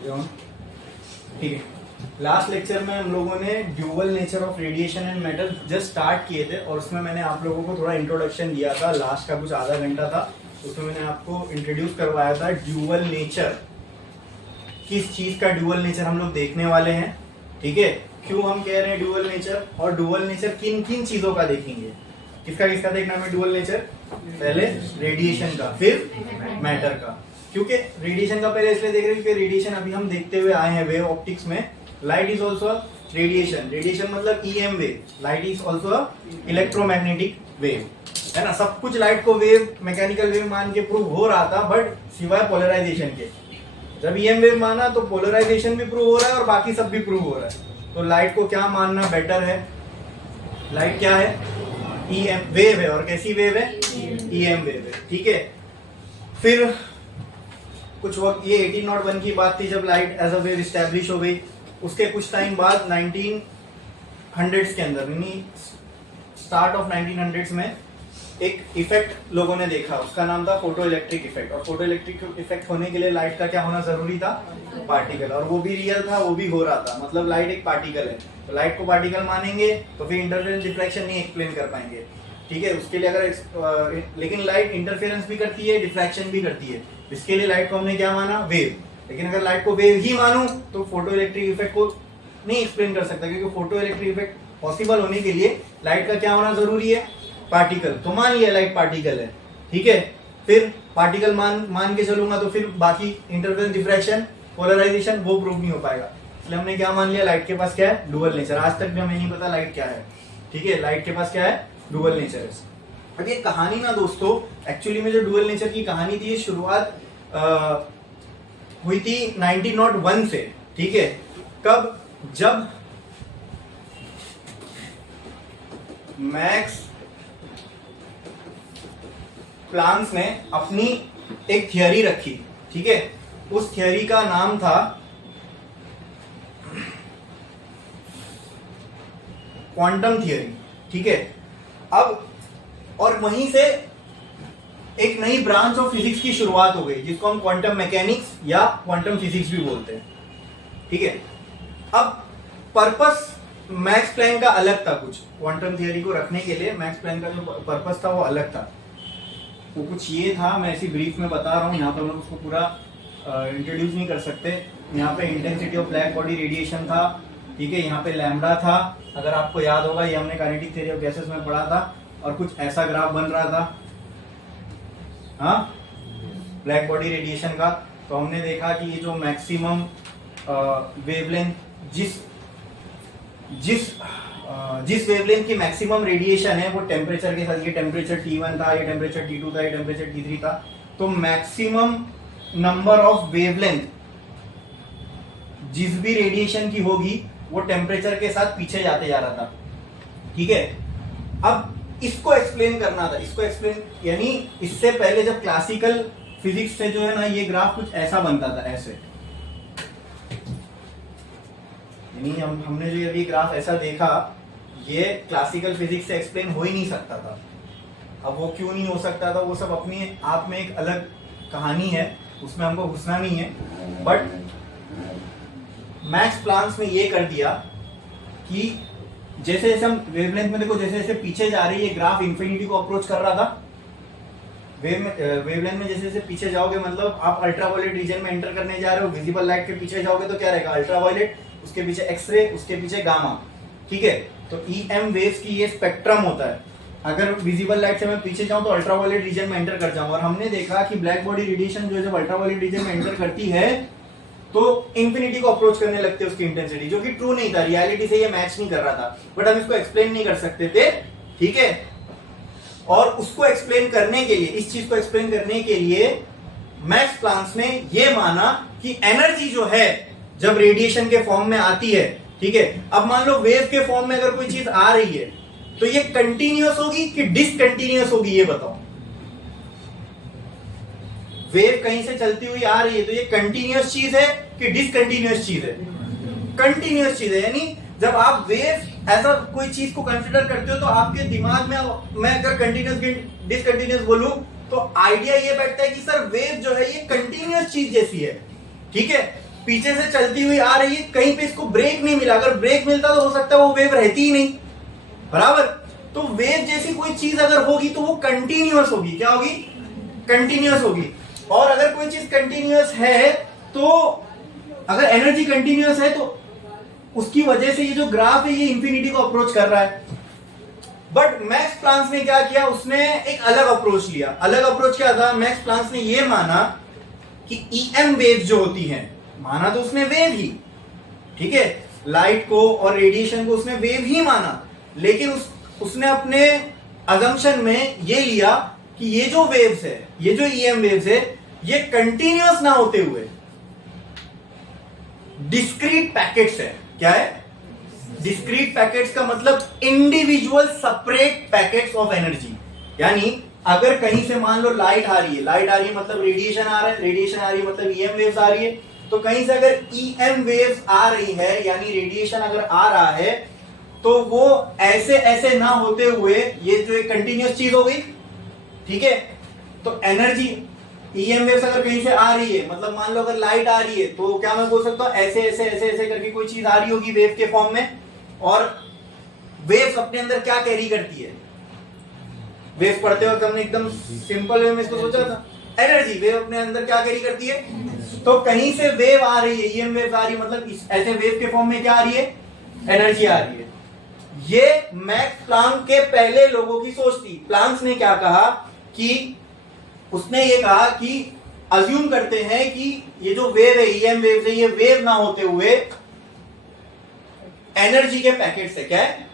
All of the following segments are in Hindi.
ठीक है, लास्ट लेक्चर में हम लोगों ने dual nature of radiation and matter just start किए थे और उसमें मैंने आप लोगों को थोड़ा इंट्रोडक्शन दिया था, लास्ट का कुछ आधा घंटा था, उसमें मैंने आपको इंट्रोड्यूस करवाया था ड्यूअल नेचर, किस चीज का ड्यूअल नेचर हम लोग देखने वाले हैं। ठीक है, क्यों हम कह रहे हैं ड्यूअल नेचर, और ड्यूअल नेचर किन किन चीजों का देखेंगे, किसका किसका देखना है ड्यूअल नेचर, पहले रेडिएशन का फिर मैटर का। क्योंकि रेडिएशन का पहले इसलिए देख रहे हैं क्योंकि रेडिएशन अभी हम देखते हुए आए हैं वेव ऑप्टिक्स में, light is also radiation, radiation मतलब EM wave, light is also electromagnetic wave, है ना। सब कुछ लाइट को वेव, मैकेनिकल वेव मान के प्रूव हो रहा था, बट सिवाय पोलराइजेशन के। जब ईएम वेव माना तो पोलराइजेशन भी प्रूव हो रहा है और बाकी सब भी प्रूव हो रहा है। तो लाइट को क्या मानना बेटर है, लाइट क्या है, ईएम वेव है, और कैसी वेव है, ईएम वेव है। ठीक है, फिर कुछ वक्त ये 1801 की बात थी जब light as a wave establish हो गई। उसके कुछ टाइम बाद 1900s के अंदर, यानी स्टार्ट ऑफ 1900s में एक इफेक्ट लोगों ने देखा, उसका नाम था फोटो इलेक्ट्रिक इफेक्ट। और फोटो इलेक्ट्रिक इफेक्ट होने के लिए लाइट का क्या होना जरूरी था, पार्टिकल, और वो भी रियल था, वो भी हो रहा था। मतलब लाइट एक पार्टिकल है, तो लाइट को पार्टिकल मानेंगे तो फिर इंटरफेरेंस डिफ्रैक्शन नहीं एक्सप्लेन कर पाएंगे। ठीक है, उसके लिए अगर लेकिन लाइट इंटरफेरेंस भी करती है, डिफ्रैक्शन भी करती है, इसके लिए लाइट को हमने क्या माना, वेव। लेकिन अगर लाइट को वेव ही मानूं तो फोटो इलेक्ट्रिक इफेक्ट को नहीं एक्सप्लेन कर सकता, क्योंकि फोटो इलेक्ट्रिक इफेक्ट पॉसिबल होने के लिए लाइट का क्या होना जरूरी है, पार्टिकल। तो मान लिया लाइट पार्टिकल है, ठीक है, फिर पार्टिकल मान के चलूंगा तो फिर बाकी इंटरफेरेंस, डिफ्रैक्शन, पोलराइजेशन वो प्रूव नहीं हो पाएगा। इसलिए हमने क्या मान लिया, लाइट के पास क्या है, डुअल नेचर। आज तक भी हमें नहीं पता लाइट क्या है। ठीक है, लाइट के पास क्या है, डुअल नेचर है। अब ये कहानी ना दोस्तों, एक्चुअली में जो डुअल नेचर की कहानी थी, ये शुरुआत हुई थी 1901 से। ठीक है, कब, जब मैक्स प्लांक्स ने अपनी एक थियरी रखी। ठीक है, उस थियरी का नाम था क्वांटम थियरी। ठीक है, अब और वहीं से एक नई ब्रांच ऑफ फिजिक्स की शुरुआत हो गई, जिसको हम क्वांटम मैकेनिक्स या क्वांटम फिजिक्स भी बोलते हैं। ठीक है, अब पर्पस मैक्स प्लैंक का अलग था, कुछ क्वांटम थियरी को रखने के लिए मैक्स प्लैंक का जो पर्पस था वो अलग था। वो कुछ ये था, मैं ऐसी ब्रीफ में बता रहा हूँ, यहाँ पे हम लोग उसको पूरा इंट्रोड्यूस नहीं कर सकते। यहाँ पे intensity of black body radiation था। ठीक है, यहाँ पे लैम्बडा था, अगर आपको याद होगा ये हमने काइनेटिक थ्योरी ऑफ गैसेस में पढ़ा था, और कुछ ऐसा ग्राफ बन रहा था, हाँ, ब्लैक बॉडी रेडिएशन का। तो हमने देखा कि ये जो मैक्सिमम वेवलेंथ, जिस वेवलेंथ की मैक्सिमम रेडिएशन है वो टेम्परेचर के साथ, ये टेम्परेचर T1 था, ये टेम्परेचर T2 था, ये टेम्परेचर T3 था। तो मैक्सिमम नंबर ऑफ वेवलेंथ जिस भी रेडिएशन की होगी वो टेम्परेचर के साथ पीछे जाते जा रहा था। ठीक है, अब इसको एक्सप्लेन करना था, इसको एक्सप्लेन, यानी इससे पहले जब क्लासिकल फिजिक्स से जो है ना, ये ग्राफ कुछ ऐसा बनता था, ऐसे, यानी हमने जो अभी ग्राफ ऐसा देखा, ये क्लासिकल फिजिक्स से एक्सप्लेन हो ही नहीं सकता था। अब वो क्यों नहीं हो सकता था, वो सब अपने आप में एक अलग कहानी है, उसमें हमको घुसना नहीं है। बट मैक्स प्लांक्स ने ये कर दिया कि जैसे जैसे हम वेवलेंथ में, देखो जैसे जैसे पीछे जा रही है, ग्राफ इंफिनिटी को अप्रोच कर रहा था। वेवलेंथ में जैसे जैसे पीछे जाओगे, मतलब आप अल्ट्रावायलेट रीजन में एंटर करने जा रहे हो, विजिबल लाइट के पीछे जाओगे तो क्या रहेगा, अल्ट्रावायलेट, उसके पीछे एक्सरे, उसके पीछे गामा। ठीक है, तो ईएम वेव्स की ये स्पेक्ट्रम होता है। अगर विजिबल लाइट से मैं पीछे जाऊं तो अल्ट्रावायलेट रीजन में एंटर कर जाऊं, और हमने देखा कि ब्लैक बॉडी रेडिएशन जो है जब अल्ट्रावायलेट रीजन में एंटर करती है तो इंफिनिटी को अप्रोच करने लगते हैं उसकी इंटेंसिटी, जो कि ट्रू नहीं था, रियलिटी से ये मैच नहीं कर रहा था, बट हम इसको एक्सप्लेन नहीं कर सकते थे। ठीक है, और उसको एक्सप्लेन करने के लिए, इस चीज को एक्सप्लेन करने के लिए मैक्स प्लांक्स ने ये माना कि एनर्जी जो है जब रेडिएशन के फॉर्म में आती है, ठीक है, अब मान लो वेव के फॉर्म में अगर कोई चीज आ रही है तो ये कंटिन्यूअस होगी कि डिसकंटिन्यूअस होगी, ये बताओ। वेव कहीं से चलती हुई आ रही है तो ये कंटिन्यूअस चीज है कि डिसकंटिन्यूअस चीज है, कंटिन्यूअस चीज है। यानी जब आप वेव ऐसा कोई चीज को कंसिडर करते हो तो आपके दिमाग में, मैं अगर कंटिन्यूअस डिसकंटिन्यूअस बोलूं तो आइडिया ये बैठता है कि सर वेव जो है ये कंटिन्यूअस चीज जैसी है। ठीक है, पीछे से चलती हुई आ रही है, कहीं पे इसको ब्रेक नहीं मिला, अगर ब्रेक मिलता तो हो सकता है वो वेव रहती ही नहीं, बराबर। तो वेव जैसी कोई चीज अगर होगी तो वो कंटिन्यूअस होगी, क्या होगी? कंटिन्यूअस होगी। और अगर कोई चीज कंटिन्यूअस है तो अगर एनर्जी कंटिन्यूअस है तो उसकी वजह से ये जो ग्राफ है ये इंफिनिटी को अप्रोच कर रहा है। बट मैक्स प्लांक ने क्या किया, उसने एक अलग अप्रोच लिया। अलग अप्रोच क्या था? मैक्स प्लांक ने ये माना कि ईएम वेव जो होती हैं, माना तो उसने वेव ही, ठीक है, लाइट को और रेडिएशन को उसने वेव ही माना, लेकिन उसने अपने अजम्पशन में ये लिया कि ये जो वेव्स है, ये जो ईएम वेव्स है, ये कंटिन्यूअस ना होते हुए डिस्क्रीट पैकेट्स है। क्या है? डिस्क्रीट पैकेट्स का मतलब individual separate packets of energy. यानी अगर कहीं से मान लो लाइट आ रही है, लाइट आ रही है मतलब रेडिएशन आ रहा है, रेडिएशन आ रही है मतलब ईएम वेव्स आ रही है, तो कहीं से अगर ईएम वेव्स आ रही है यानी रेडिएशन अगर आ रहा है तो वो ऐसे ऐसे ना होते हुए, ये जो एक कंटिन्यूअस चीज हो गई, ठीक है। तो एनर्जी ईएम वेव्स अगर कहीं से आ रही है, मतलब मान लो अगर लाइट आ रही है तो क्या मैं बोल सकता हूं ऐसे ऐसे ऐसे ऐसे करके कोई चीज आ रही होगी वेव के फॉर्म में, और वेव्स अपने अंदर क्या कैरी करती है? वेव पढ़ते वक्त हमने एकदम सिंपल वे में इसको सोचा था, एनर्जी। वेव अपने अंदर क्या कैरी करती है? तो कहीं से वेव आ रही है, ईएम वेव आ रही है, मतलब ऐसे वेव के फॉर्म में क्या आ रही है? एनर्जी आ रही है। ये मैक्स प्लांक के पहले लोगों की सोच थी। प्लांक ने क्या कहा कि उसने ये कहा कि अज्यूम करते हैं कि ये जो वेव है, ईएम वेव है, ये वेव ना होते हुए एनर्जी के पैकेट से, क्या है,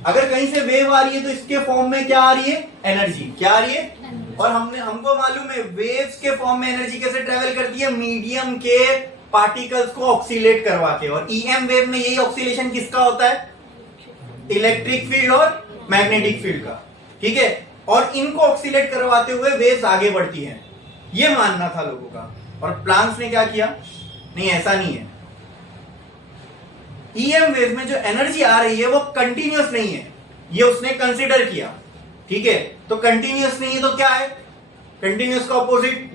अगर कहीं से वेव आ रही है तो इसके फॉर्म में क्या आ रही है? एनर्जी। क्या आ रही है? और हमको मालूम है वेव्स के फॉर्म में एनर्जी कैसे ट्रेवल करती है? मीडियम के पार्टिकल्स को ऑक्सीलेट करवा के। और ईएम वेव में यही ऑक्सीलेशन किसका होता है? इलेक्ट्रिक फील्ड और मैग्नेटिक फील्ड का, ठीक है। और इनको ऑक्सीलेट करवाते हुए वेव्स आगे बढ़ती हैं, ये मानना था लोगों का। और प्लांक ने क्या किया? नहीं, ऐसा नहीं है। ईएम वेव में जो एनर्जी आ रही है वो कंटिन्यूअस नहीं है, ये उसने कंसीडर किया, ठीक है। तो कंटिन्यूअस नहीं है तो क्या है? कंटिन्यूअस का ऑपोजिट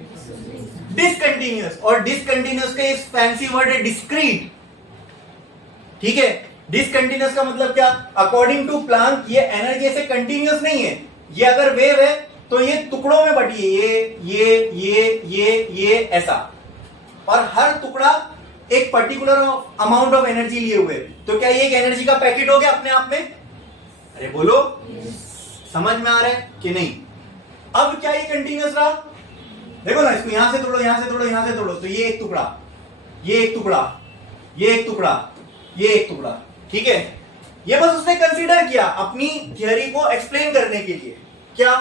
डिसकंटिन्यूअस। और डिसकंटिन्यूअस का एक फैंसी वर्ड है डिस्क्रीट, ठीक है। डिसकंटिन्यूअस का मतलब क्या? अकॉर्डिंग टू प्लांक ये एनर्जी ऐसे कंटिन्यूअस नहीं है। ये अगर वेव है तो ये टुकड़ों में बटी है, ये ऐसा, और हर टुकड़ा एक पर्टिकुलर अमाउंट ऑफ एनर्जी लिए हुए। तो क्या ये एक एनर्जी का पैकेट हो गया अपने आप में? अरे बोलो, समझ में आ रहा है कि नहीं? अब क्या ये कंटिन्यूअस रहा? देखो ना, इसको यहां से तोड़ो, यहां से तोड़ो, यहां से तोड़ो, तो ये एक टुकड़ा, ये एक टुकड़ा, ये एक टुकड़ा, ये एक टुकड़ा, ठीक है। ये बस उसने कंसीडर किया अपनी थियरी को एक्सप्लेन करने के लिए, क्या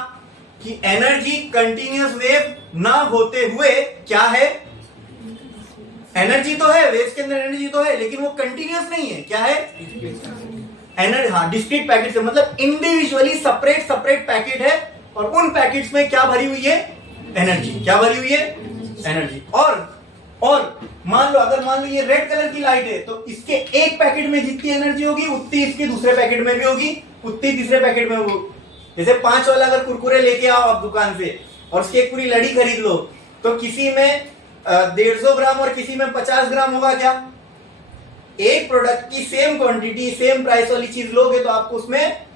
कि एनर्जी कंटिन्यूअस वेव ना होते हुए क्या है? एनर्जी तो है, वेव्स के अंदर एनर्जी तो है, लेकिन वो कंटिन्यूअस नहीं है। क्या है? एनर्जी। हाँ, डिस्क्रीट पैकेट से मतलब इंडिविजुअली सेपरेट सेपरेट पैकेट है, और उन पैकेट्स में क्या भरी हुई है? एनर्जी। क्या भरी हुई है? एनर्जी। और मान लो, अगर मान लो ये रेड कलर की लाइट है तो इसके एक पैकेट में जितनी एनर्जी होगी उतनी इसके दूसरे पैकेट में भी होगी, उतनी तीसरे पैकेट में होगी। जैसे 5 वाला अगर कुरकुरे लेके आओ आप दुकान से और उसकी एक पूरी लड़ी खरीद लो, तो किसी में 150 ग्राम और किसी में 50 ग्राम होगा। क्या एक प्रोडक्ट की सेम क्वांटिटी सेम प्राइस वाली चीज लोगे तो आपको उसमें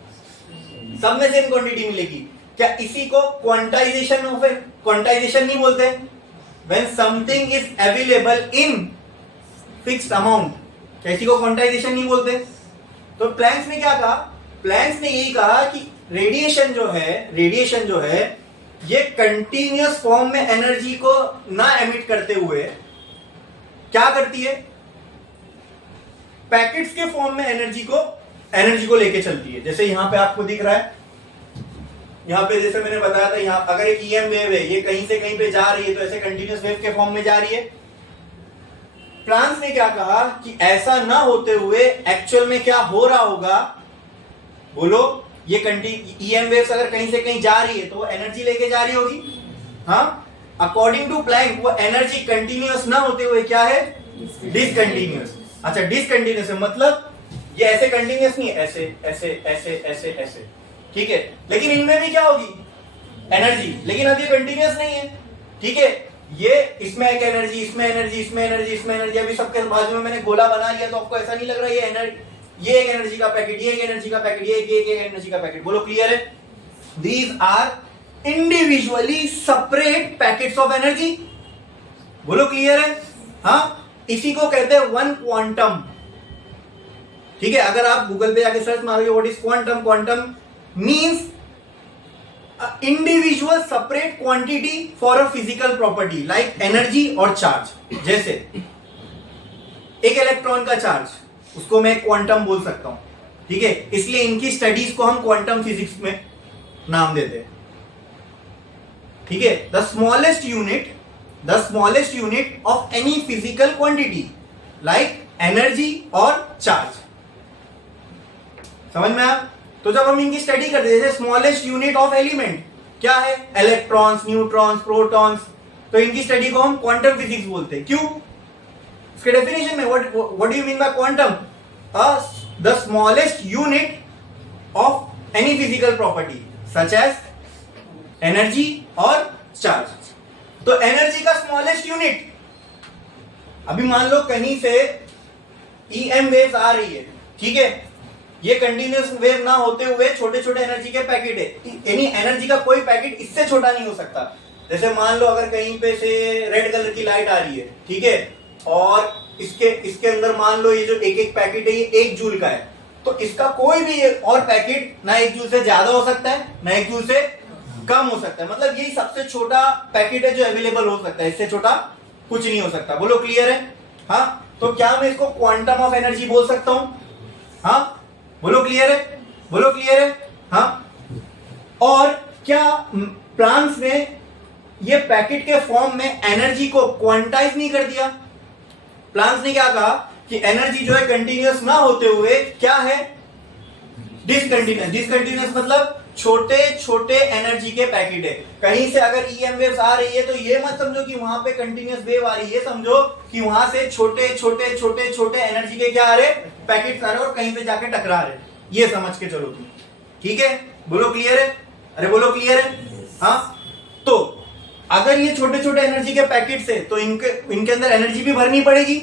सब में सेम क्वांटिटी मिलेगी। क्या इसी को क्वांटाइजेशन नहीं बोलते? When something is available in fixed amount, क्या इसी को क्वांटाइजेशन नहीं बोलते? तो प्लैंक्स ने क्या कहा? प्लैंक्स ने यही कहा कि रेडिएशन जो है ये कंटिन्यूअस फॉर्म में एनर्जी को ना एमिट करते हुए क्या करती है? पैकेट्स के फॉर्म में एनर्जी को लेके चलती है। जैसे यहां पे आपको दिख रहा है, यहां पे जैसे मैंने बताया था, यहां अगर एक ईएम वेव है, ये कहीं से कहीं पे जा रही है तो ऐसे कंटिन्यूअस वेव के फॉर्म में जा रही है। प्लांक ने क्या कहा कि ऐसा ना होते हुए एक्चुअल में क्या हो रहा होगा? बोलो, ये ईएम वेव्स अगर कहीं से कहीं जा रही है तो वो एनर्जी लेके जा रही होगी। हाँ, अकॉर्डिंग टू प्लैंक वो एनर्जी कंटिन्यूअस ना होते हुए क्या है? डिसकंटिन्यूअस। अच्छा, डिसकंटिन्यूअस मतलब ये ऐसे कंटिन्यूअस नहीं है, ऐसे ऐसे ऐसे ऐसे ऐसे, ठीक है। लेकिन इनमें भी क्या होगी? एनर्जी। लेकिन अब ये कंटिन्यूअस नहीं है, ठीक है। ये इसमें एक एनर्जी, इसमें एनर्जी, इसमें एनर्जी, इसमें एनर्जी, अभी सबके बाजू में मैंने गोला बना लिया तो आपको ऐसा नहीं लग रहा ये एनर्जी, ये एक एनर्जी का पैकेट, ये एक एनर्जी का पैकेट, ये एक एनर्जी का पैकेट। बोलो क्लियर है? These are individually separate packets of energy. बोलो क्लियर है? हाँ, इसी को कहते हैं वन क्वांटम। ठीक है, अगर आप गूगल पे जाके सर्च मारोगे what is quantum, quantum means individual separate quantity for a physical property like energy और चार्ज। जैसे एक इलेक्ट्रॉन का चार्ज, उसको मैं क्वांटम बोल सकता हूं। ठीक है, इसलिए इनकी स्टडीज को हम क्वांटम फिजिक्स में नाम देते हैं। ठीक है, the smallest unit of any physical quantity like energy और चार्ज। समझ में आया? तो जब हम इनकी स्टडी करते हैं, जैसे स्मॉलेस्ट यूनिट ऑफ एलिमेंट क्या है, इलेक्ट्रॉन्स, न्यूट्रॉन्स, प्रोटॉन्स, तो इनकी स्टडी को हम क्वांटम फिजिक्स बोलते हैं। क्यों? उसके डेफिनेशन में what do you mean by quantum? The smallest unit of any physical property such as energy और चार्ज। तो एनर्जी का स्मॉलेस्ट यूनिट, अभी मान लो कहीं से EM वेव्स आ रही है, ठीक है, ये कंटिन्यूअस वेव ना होते हुए छोटे छोटे एनर्जी के पैकेट है, यानी एनर्जी का कोई पैकेट इससे छोटा नहीं हो सकता। जैसे मान लो अगर कहीं पे से रेड कलर की लाइट आ रही है, ठीक है, और इसके अंदर मान लो ये जो एक एक पैकेट है ये 1 जूल का है, तो इसका कोई भी और पैकेट ना 1 जूल से ज्यादा हो सकता है ना 1 जूल से कम हो सकता है। मतलब यही सबसे छोटा पैकेट है जो अवेलेबल हो सकता है, इससे छोटा कुछ नहीं हो सकता। बोलो क्लियर है? हाँ, तो क्या मैं इसको क्वांटम ऑफ एनर्जी बोल सकता हूं? हाँ, बोलो क्लियर है? बोलो क्लियर है? हाँ। और क्या प्लांट्स ने ये पैकेट के फॉर्म में एनर्जी को क्वांटाइज नहीं कर दिया? प्लांट्स ने क्या कहा कि एनर्जी जो है कंटिन्यूअस ना होते हुए क्या है, डिसकंटिन्यूअस। डिसकंटिन्यूअस मतलब छोटे छोटे एनर्जी के पैकेट है। कहीं से अगर EM वेव्स आ रही है तो ये मत समझो कि वहां पे कंटिन्यूअस वेव आ रही है, समझो कि वहां से छोटे छोटे छोटे छोटे एनर्जी के क्या आ रहे, पैकेट्स आ रहे और कहीं पे जाके टकरा रहे। ये समझ के चलो तुम। ठीक है, बोलो क्लियर है? अरे बोलो क्लियर है? हाँ, तो अगर ये छोटे छोटे एनर्जी के पैकेट्स है तो इनके अंदर एनर्जी भी भरनी पड़ेगी।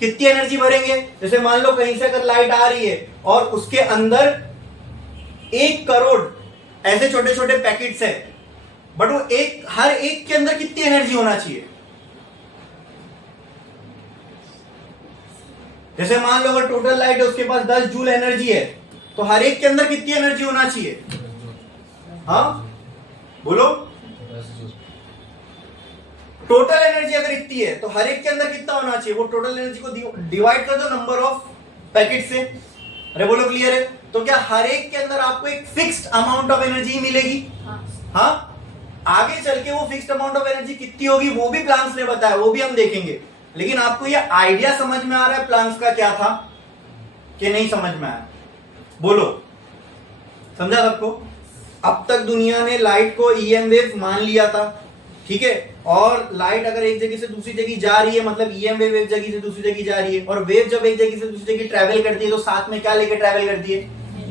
कितनी एनर्जी भरेंगे? जैसे मान लो कहीं से अगर लाइट आ रही है और उसके अंदर 1 करोड़ ऐसे छोटे छोटे पैकेट्स है, बट वो हर एक के अंदर कितनी एनर्जी होना चाहिए? जैसे मान लो अगर टोटल लाइट है उसके पास 10 जूल एनर्जी है, तो हर एक के अंदर कितनी एनर्जी होना चाहिए? हाँ बोलो, टोटल एनर्जी अगर इतनी है तो हर एक के अंदर कितना होना चाहिए? वो टोटल एनर्जी को डिवाइड कर दो नंबर ऑफ पैकेट से। अरे बोलो क्लियर है? तो क्या हर एक के अंदर आपको एक फिक्स्ड अमाउंट ऑफ एनर्जी मिलेगी? हाँ, आगे चल के वो फिक्स्ड अमाउंट ऑफ एनर्जी कितनी होगी वो भी प्लांट्स ने बताया, वो भी हम देखेंगे। लेकिन आपको ये आइडिया समझ में आ रहा है प्लांट्स का क्या था कि नहीं समझ में आया? बोलो, समझा सबको? अब तक दुनिया ने लाइट को EM वेव मान लिया था, ठीक है, और लाइट अगर एक जगह से दूसरी जगह जा रही है मतलब EM वेव एक जगह से दूसरी जगह जा रही है, और वेव जब एक जगह से दूसरी जगह ट्रैवल करती है तो साथ में क्या लेके ट्रैवल करती है?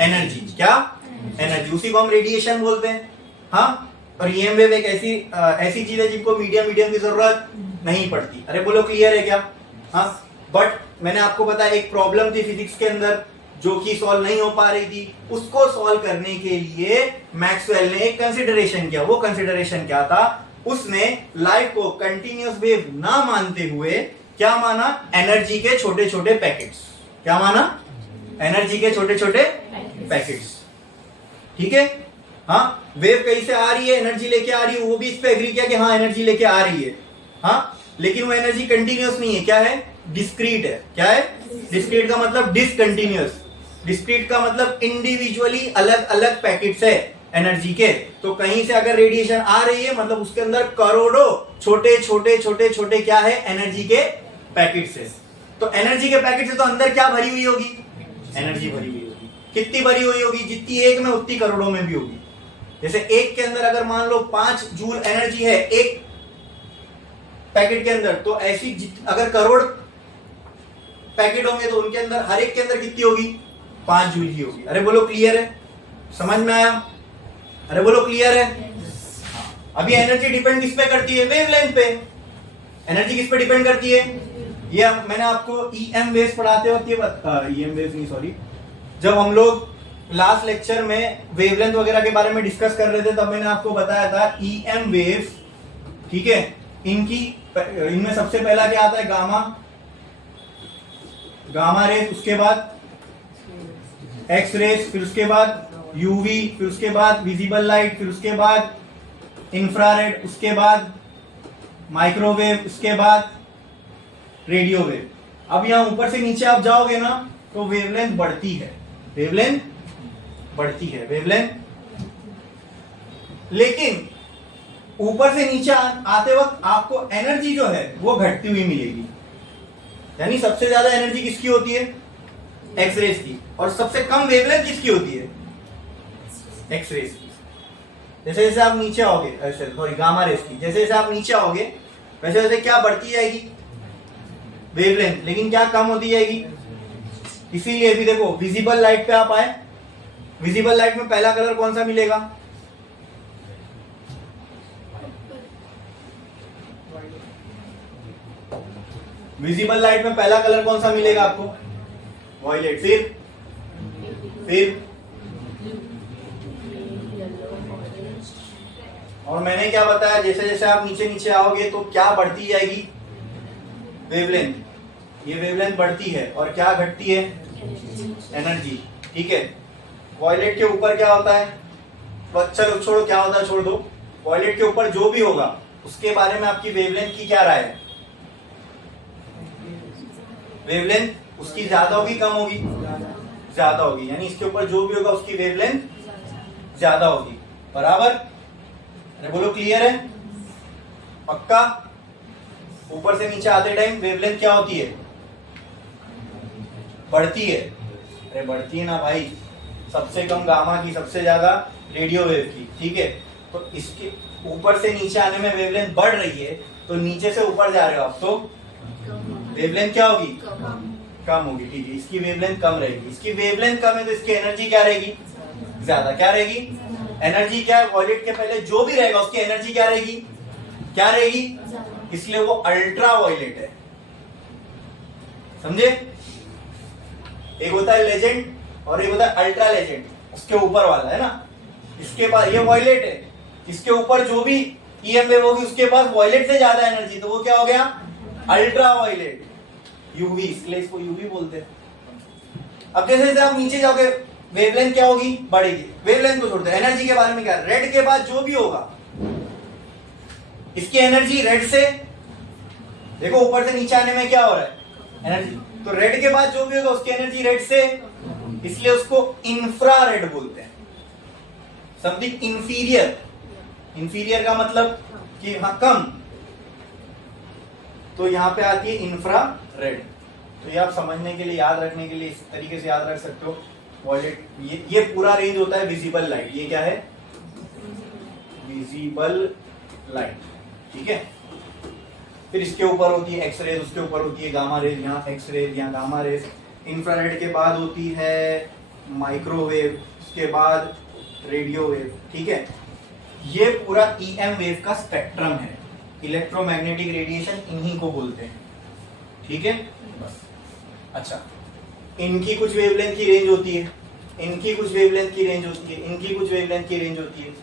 एनर्जी। क्या? एनर्जी। उसी को हम रेडिएशन बोलते हैं। हाँ, और EM वेव एक ऐसी चीज है जिनको मीडियम की जरूरत नहीं पड़ती। अरे बोलो क्लियर है क्या? हाँ, बट मैंने आपको बताया एक प्रॉब्लम थी फिजिक्स के अंदर जो कि सॉल्व नहीं हो पा रही थी, उसको सॉल्व करने के लिए मैक्सवेल ने एक कंसिडरेशन किया। वो कंसिडरेशन क्या था? उसने लाइट को कंटिन्यूअस वेव ना मानते हुए क्या माना? एनर्जी के छोटे छोटे पैकेट्स। क्या माना? एनर्जी के छोटे छोटे पैकेट्स। ठीक है, हाँ, वेव कहीं से आ रही है, एनर्जी लेके आ रही है, वो भी इस पे एग्री किया कि हाँ एनर्जी लेके आ रही है। हाँ, लेकिन वो एनर्जी कंटिन्यूअस नहीं है। क्या है? डिस्क्रीट है। क्या है? डिस्क्रीट का मतलब डिसकंटिन्यूअस। डिस्क्रीट का मतलब इंडिविजुअली अलग अलग पैकेट्स है एनर्जी के। तो कहीं से अगर रेडिएशन आ रही है मतलब उसके अंदर करोड़ों छोटे छोटे छोटे छोटे क्या है? एनर्जी के पैकेट्स है। तो एनर्जी के पैकेट से तो अंदर क्या भरी हुई होगी? एनर्जी भरी हुई होगी। कितनी भरी हुई होगी? जितनी एक में उतनी करोड़ों में भी होगी। जैसे एक के अंदर अगर मान लो 5 जूल एनर्जी है एक पैकेट के अंदर, तो ऐसी अगर करोड़ पैकेट होंगे तो उनके अंदर हर एक के अंदर कितनी होगी? 5 जूल की होगी। अरे बोलो क्लियर है? समझ में आया? अरे बोलो क्लियर है? अभी एनर्जी डिपेंड किस पे करती है? वेवलेंथ पे। एनर्जी किस पे डिपेंड करती है? ये मैंने आपको ईएम वेव्स पढ़ाते वक्त ये ईएम वेव्स नहीं, सॉरी, जब हम लोग लास्ट लेक्चर में वेवलेंथ वगैरह के बारे में डिस्कस कर रहे थे तब मैंने आपको बताया था ईएम वेव्स, ठीक है, इनमें सबसे पहला क्या आता है? गामा, गामा रेस, उसके बाद एक्स रेस, फिर उसके बाद यूवी, फिर उसके बाद विजिबल लाइट, फिर उसके बाद इंफ्रारेड, उसके बाद माइक्रोवेव, उसके बाद रेडियो वेव। अब यहां ऊपर से नीचे आप जाओगे ना तो वेवलेंथ बढ़ती है, वेवलेंथ बढ़ती है, वेवलेंथ, लेकिन ऊपर से नीचे आते वक्त आपको एनर्जी जो है वो घटती हुई मिलेगी। यानी सबसे ज्यादा एनर्जी किसकी होती है? एक्स रेस की। और सबसे कम वेवलेंथ किसकी होती है? एक्स रेस की। जैसे जैसे आप नीचे आओगे, सॉरी गामा रेस की, जैसे जैसे आप नीचे आओगे वैसे वैसे क्या बढ़ती जाएगी? वेवलेंथ, लेकिन क्या कम होती जाएगी? इसीलिए भी देखो विजिबल लाइट पे आप आए, विजिबल लाइट में पहला कलर कौन सा मिलेगा? विजिबल लाइट में पहला कलर कौन सा मिलेगा आपको? वॉयलेट। फिर और मैंने क्या बताया, जैसे जैसे आप नीचे नीचे आओगे तो क्या बढ़ती जाएगी? वेवलेंथ। ये वेवलेंथ बढ़ती है और क्या घटती है? एनर्जी, ठीक है। वॉयलेट के ऊपर क्या होता है? चलो छोड़ो क्या होता है, छोड़ दो। वॉयलेट के ऊपर जो भी होगा उसके बारे में आपकी वेवलेंथ की क्या राय है? वेवलेंथ उसकी ज्यादा होगी कम होगी? ज्यादा होगी। यानी इसके ऊपर जो भी होगा उसकी वेवलेंथ ज्यादा होगी, बराबर? अरे बोलो क्लियर है? पक्का? ऊपर से नीचे आते टाइम वेवलेंथ क्या होती है? बढ़ती है। अरे बढ़ती है ना भाई, सबसे कम गामा की, सबसे ज्यादा रेडियो वेव की, ठीक है। तो इसके ऊपर से नीचे आने में वेवलेंथ बढ़ रही है, तो नीचे से ऊपर जा रहे हो आप तो वेवलेंथ क्या होगी? कम होगी, ठीक है। इसकी वेवलेंथ कम रहेगी, इसकी वेवलेंथ कम है तो इसकी एनर्जी क्या रहेगी? ज्यादा। क्या रहेगी? एनर्जी क्या है? वॉयलेट के पहले जो भी रहेगा उसकी एनर्जी क्या रहेगी? क्या रहेगी? इसलिए वो अल्ट्रा वॉयलेट है, समझे? एक होता है लेजेंड और एक होता है अल्ट्रा लेजेंड, उसके ऊपर वाला है ना। इसके पास ये वॉयलेट है, इसके ऊपर जो भी ईएम वेव होगी उसके पास वॉयलेट से ज्यादा एनर्जी, तो वो क्या हो गया? अल्ट्रा वॉयलेट, यूवी, इसलिए इसको यूवी बोलते हैं। अब जैसे जैसे आप नीचे जाओगे वेवलेंथ क्या होगी? बढ़ेगी। वेवलेंथ को छोड़ दो, एनर्जी के बारे में क्या? रेड के बाद जो भी होगा इसकी एनर्जी रेड से, देखो ऊपर से नीचे आने में क्या हो रहा है? एनर्जी। तो रेड के बाद जो भी होगा उसकी एनर्जी रेड से, इसलिए उसको इंफ्रारेड बोलते हैं। समथिंग इंफीरियर, इंफीरियर का मतलब कि हाँ कम, तो यहां पे आती है इंफ्रारेड। तो ये आप समझने के लिए, याद रखने के लिए इस तरीके से याद रख सकते हो। वॉयलेट, ये पूरा रेंज होता है विजिबल लाइट। ये क्या है? विजिबल लाइट, ठीक है। फिर इसके ऊपर होती है एक्स रेज, उसके ऊपर होती है गामा रेज, यहाँ एक्स रेज, यहाँ गामा रेज। इंफ्रारेड के बाद होती है माइक्रोवेव, उसके बाद रेडियो वेव, ठीक है। ये पूरा ईएम वेव का स्पेक्ट्रम है, इलेक्ट्रोमैग्नेटिक रेडिएशन इन्हीं को बोलते हैं, ठीक है। बस। अच्छा, इनकी कुछ वेवलेंथ की रेंज होती है, इनकी कुछ वेवलेंथ की रेंज होती है, इनकी कुछ वेवलेंथ की रेंज होती है,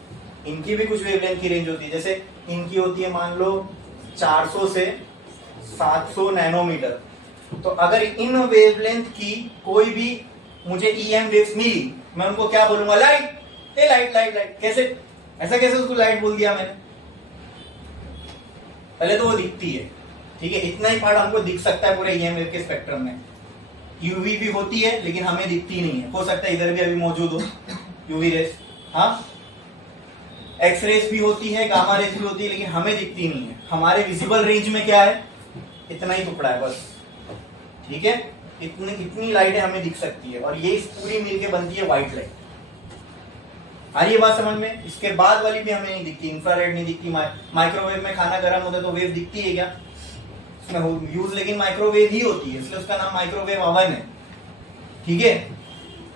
इनकी भी कुछ वेवलेंथ की रेंज होती है। जैसे इनकी होती है मान लो 400 से 700 नैनोमीटर। तो अगर इन वेवलेंथ की कोई भी मुझे ईएम वेव्स मिली, मैं उनको क्या बोलूंगा? लाइट। ए लाइट लाइट लाइट। कैसे? ऐसा कैसे उसको लाइट बोल दिया मैंने? पहले तो वो दिखती है, ठीक है। इतना ही पार्ट हमको दिख सकता है पूरे ईएम वेव के स्पेक्ट्रम में। यूवी भी होती है लेकिन हमें दिखती नहीं है, हो सकता है इधर भी अभी मौजूद हो यूवी रेस। हाँ, एक्स रेस भी होती है, गामा रेस भी होती है, लेकिन हमें दिखती नहीं है। हमारे विजिबल रेंज में क्या है? इतना ही टुकड़ा है बस, ठीक है। इतनी लाइटें हमें दिख सकती है और ये पूरी मिलके बनती है व्हाइट लाइट। आ रही है बात समझ में? इसके बाद वाली भी हमें नहीं दिखती, इंफ्रारेड नहीं दिखती। माइक्रोवेव में खाना गर्म होता है तो वेव दिखती है क्या? उसमें यूज लेकिन माइक्रोवेव ही होती है, इसलिए उसका नाम माइक्रोवेव ओवन है, ठीक है।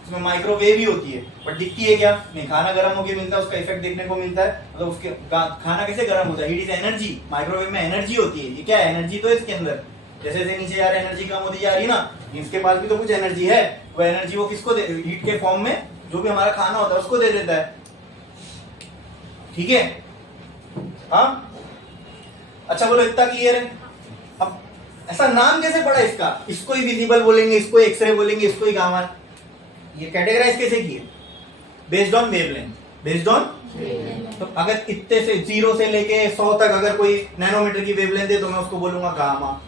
उसमें माइक्रोवेव ही होती है, बट दिखती है क्या? नहीं, खाना गर्म होकर मिलता है, उसका इफेक्ट देखने को मिलता है, मतलब उसके खाना कैसे गर्म होता है? It is energy. माइक्रोवेव में एनर्जी होती है, ये क्या है? एनर्जी तो है इसके अंदर। जैसे जैसे नीचे जा रहा है एनर्जी कम होती जा रही है ना, इसके पास भी तो कुछ एनर्जी है। वो एनर्जी वो किसको दे? हीट के फॉर्म में जो भी हमारा खाना होता है उसको दे देता है। ठीक है? हाँ, अच्छा बोलो, इतना क्लियर है? अब ऐसा नाम कैसे पड़ा इसका? इसको ही विजिबल बोलेंगे, इसको एक्सरे बोलेंगे, इसको ही गामा। ये कैटेगराइज कैसे किए? Based on wavelength. Based on, तो अगर इतने से 0 से लेके 100 तक अगर कोई नैनोमीटर की वेवलेंथ है तो मैं उसको बोलूंगा गामा।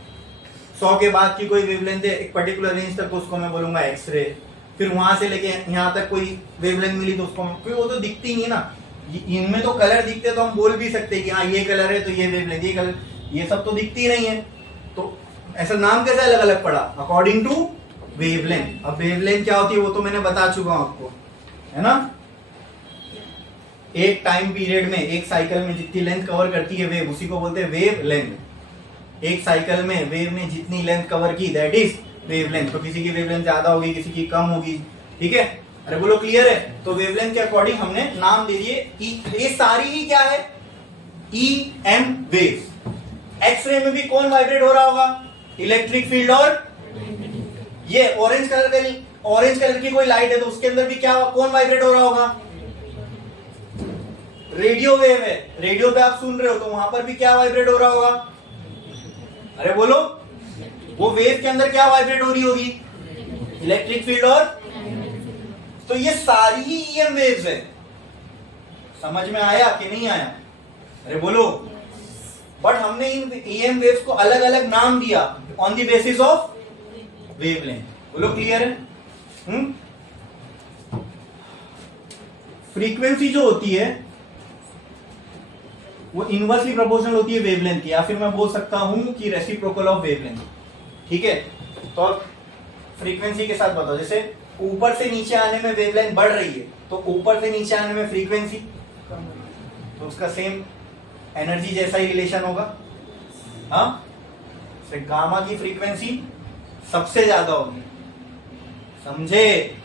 100 के बाद की कोई वेवलेंथ है एक पर्टिकुलर रेंज तक तो उसको मैं बोलूंगा एक्सरे। फिर वहां से लेके यहाँ तक कोई वेवलेंथ मिली तो उसको, क्योंकि वो तो दिखती नहीं ना, इनमें तो कलर दिखते तो हम बोल भी सकते हैं कि हाँ ये कलर है तो ये वेवलेंथ, ये कलर, ये सब तो दिखती नहीं है। तो ऐसा नाम कैसे अलग अलग पड़ा? According to wavelength. अब वेवलेंथ क्या होती है वो तो मैंने बता चुका हूं आपको, है ना? एक टाइम पीरियड में, एक साइकिल में जितनी लेंथ कवर करती है वेव, उसी को बोलते हैं वेव लेंथ। एक साइकिल में वेव ने जितनी लेंथ कवर की, दैट इज वेवलेंथ। तो किसी की वेवलेंथ ज्यादा होगी, किसी की कम होगी। ठीक है? अरे बोलो, क्लियर है? तो वेवलेंथ के अकॉर्डिंग हमने नाम दे दिए। ये सारी ही क्या है? EM waves. एक्सरे में भी कौन वाइब्रेट हो रहा होगा? Electric field. और ये ऑरेंज कलर की कोई लाइट है तो उसके अंदर भी क्या, कौन वाइब्रेट हो रहा होगा? रेडियो वेव है, रेडियो पे आप सुन रहे हो तो वहां पर भी क्या वाइब्रेट हो रहा होगा? अरे बोलो, वो वेव के अंदर क्या वाइब्रेट हो रही होगी? Electric field. और तो ये सारी ही EM वेव्स है। समझ में आया कि नहीं आया? अरे बोलो। बट हमने इन EM वेव्स को अलग अलग नाम दिया on the basis of wavelength. बोलो, क्लियर है? फ्रीक्वेंसी जो होती है वो इनवर्सली प्रोपोर्शनल होती है वेवलेंथ की, या फिर मैं बोल सकता हूं कि रेसिप्रोकल ऑफ वेवलेंथ। ठीक है? तो फ्रीक्वेंसी के साथ बताओ, जैसे ऊपर से नीचे आने में वेवलेंथ बढ़ रही है तो ऊपर से नीचे आने में फ्रीक्वेंसी, तो उसका सेम एनर्जी जैसा ही रिलेशन होगा। हाँ, गामा की फ्रीक्वेंसी सबसे ज्यादा होगी, समझे?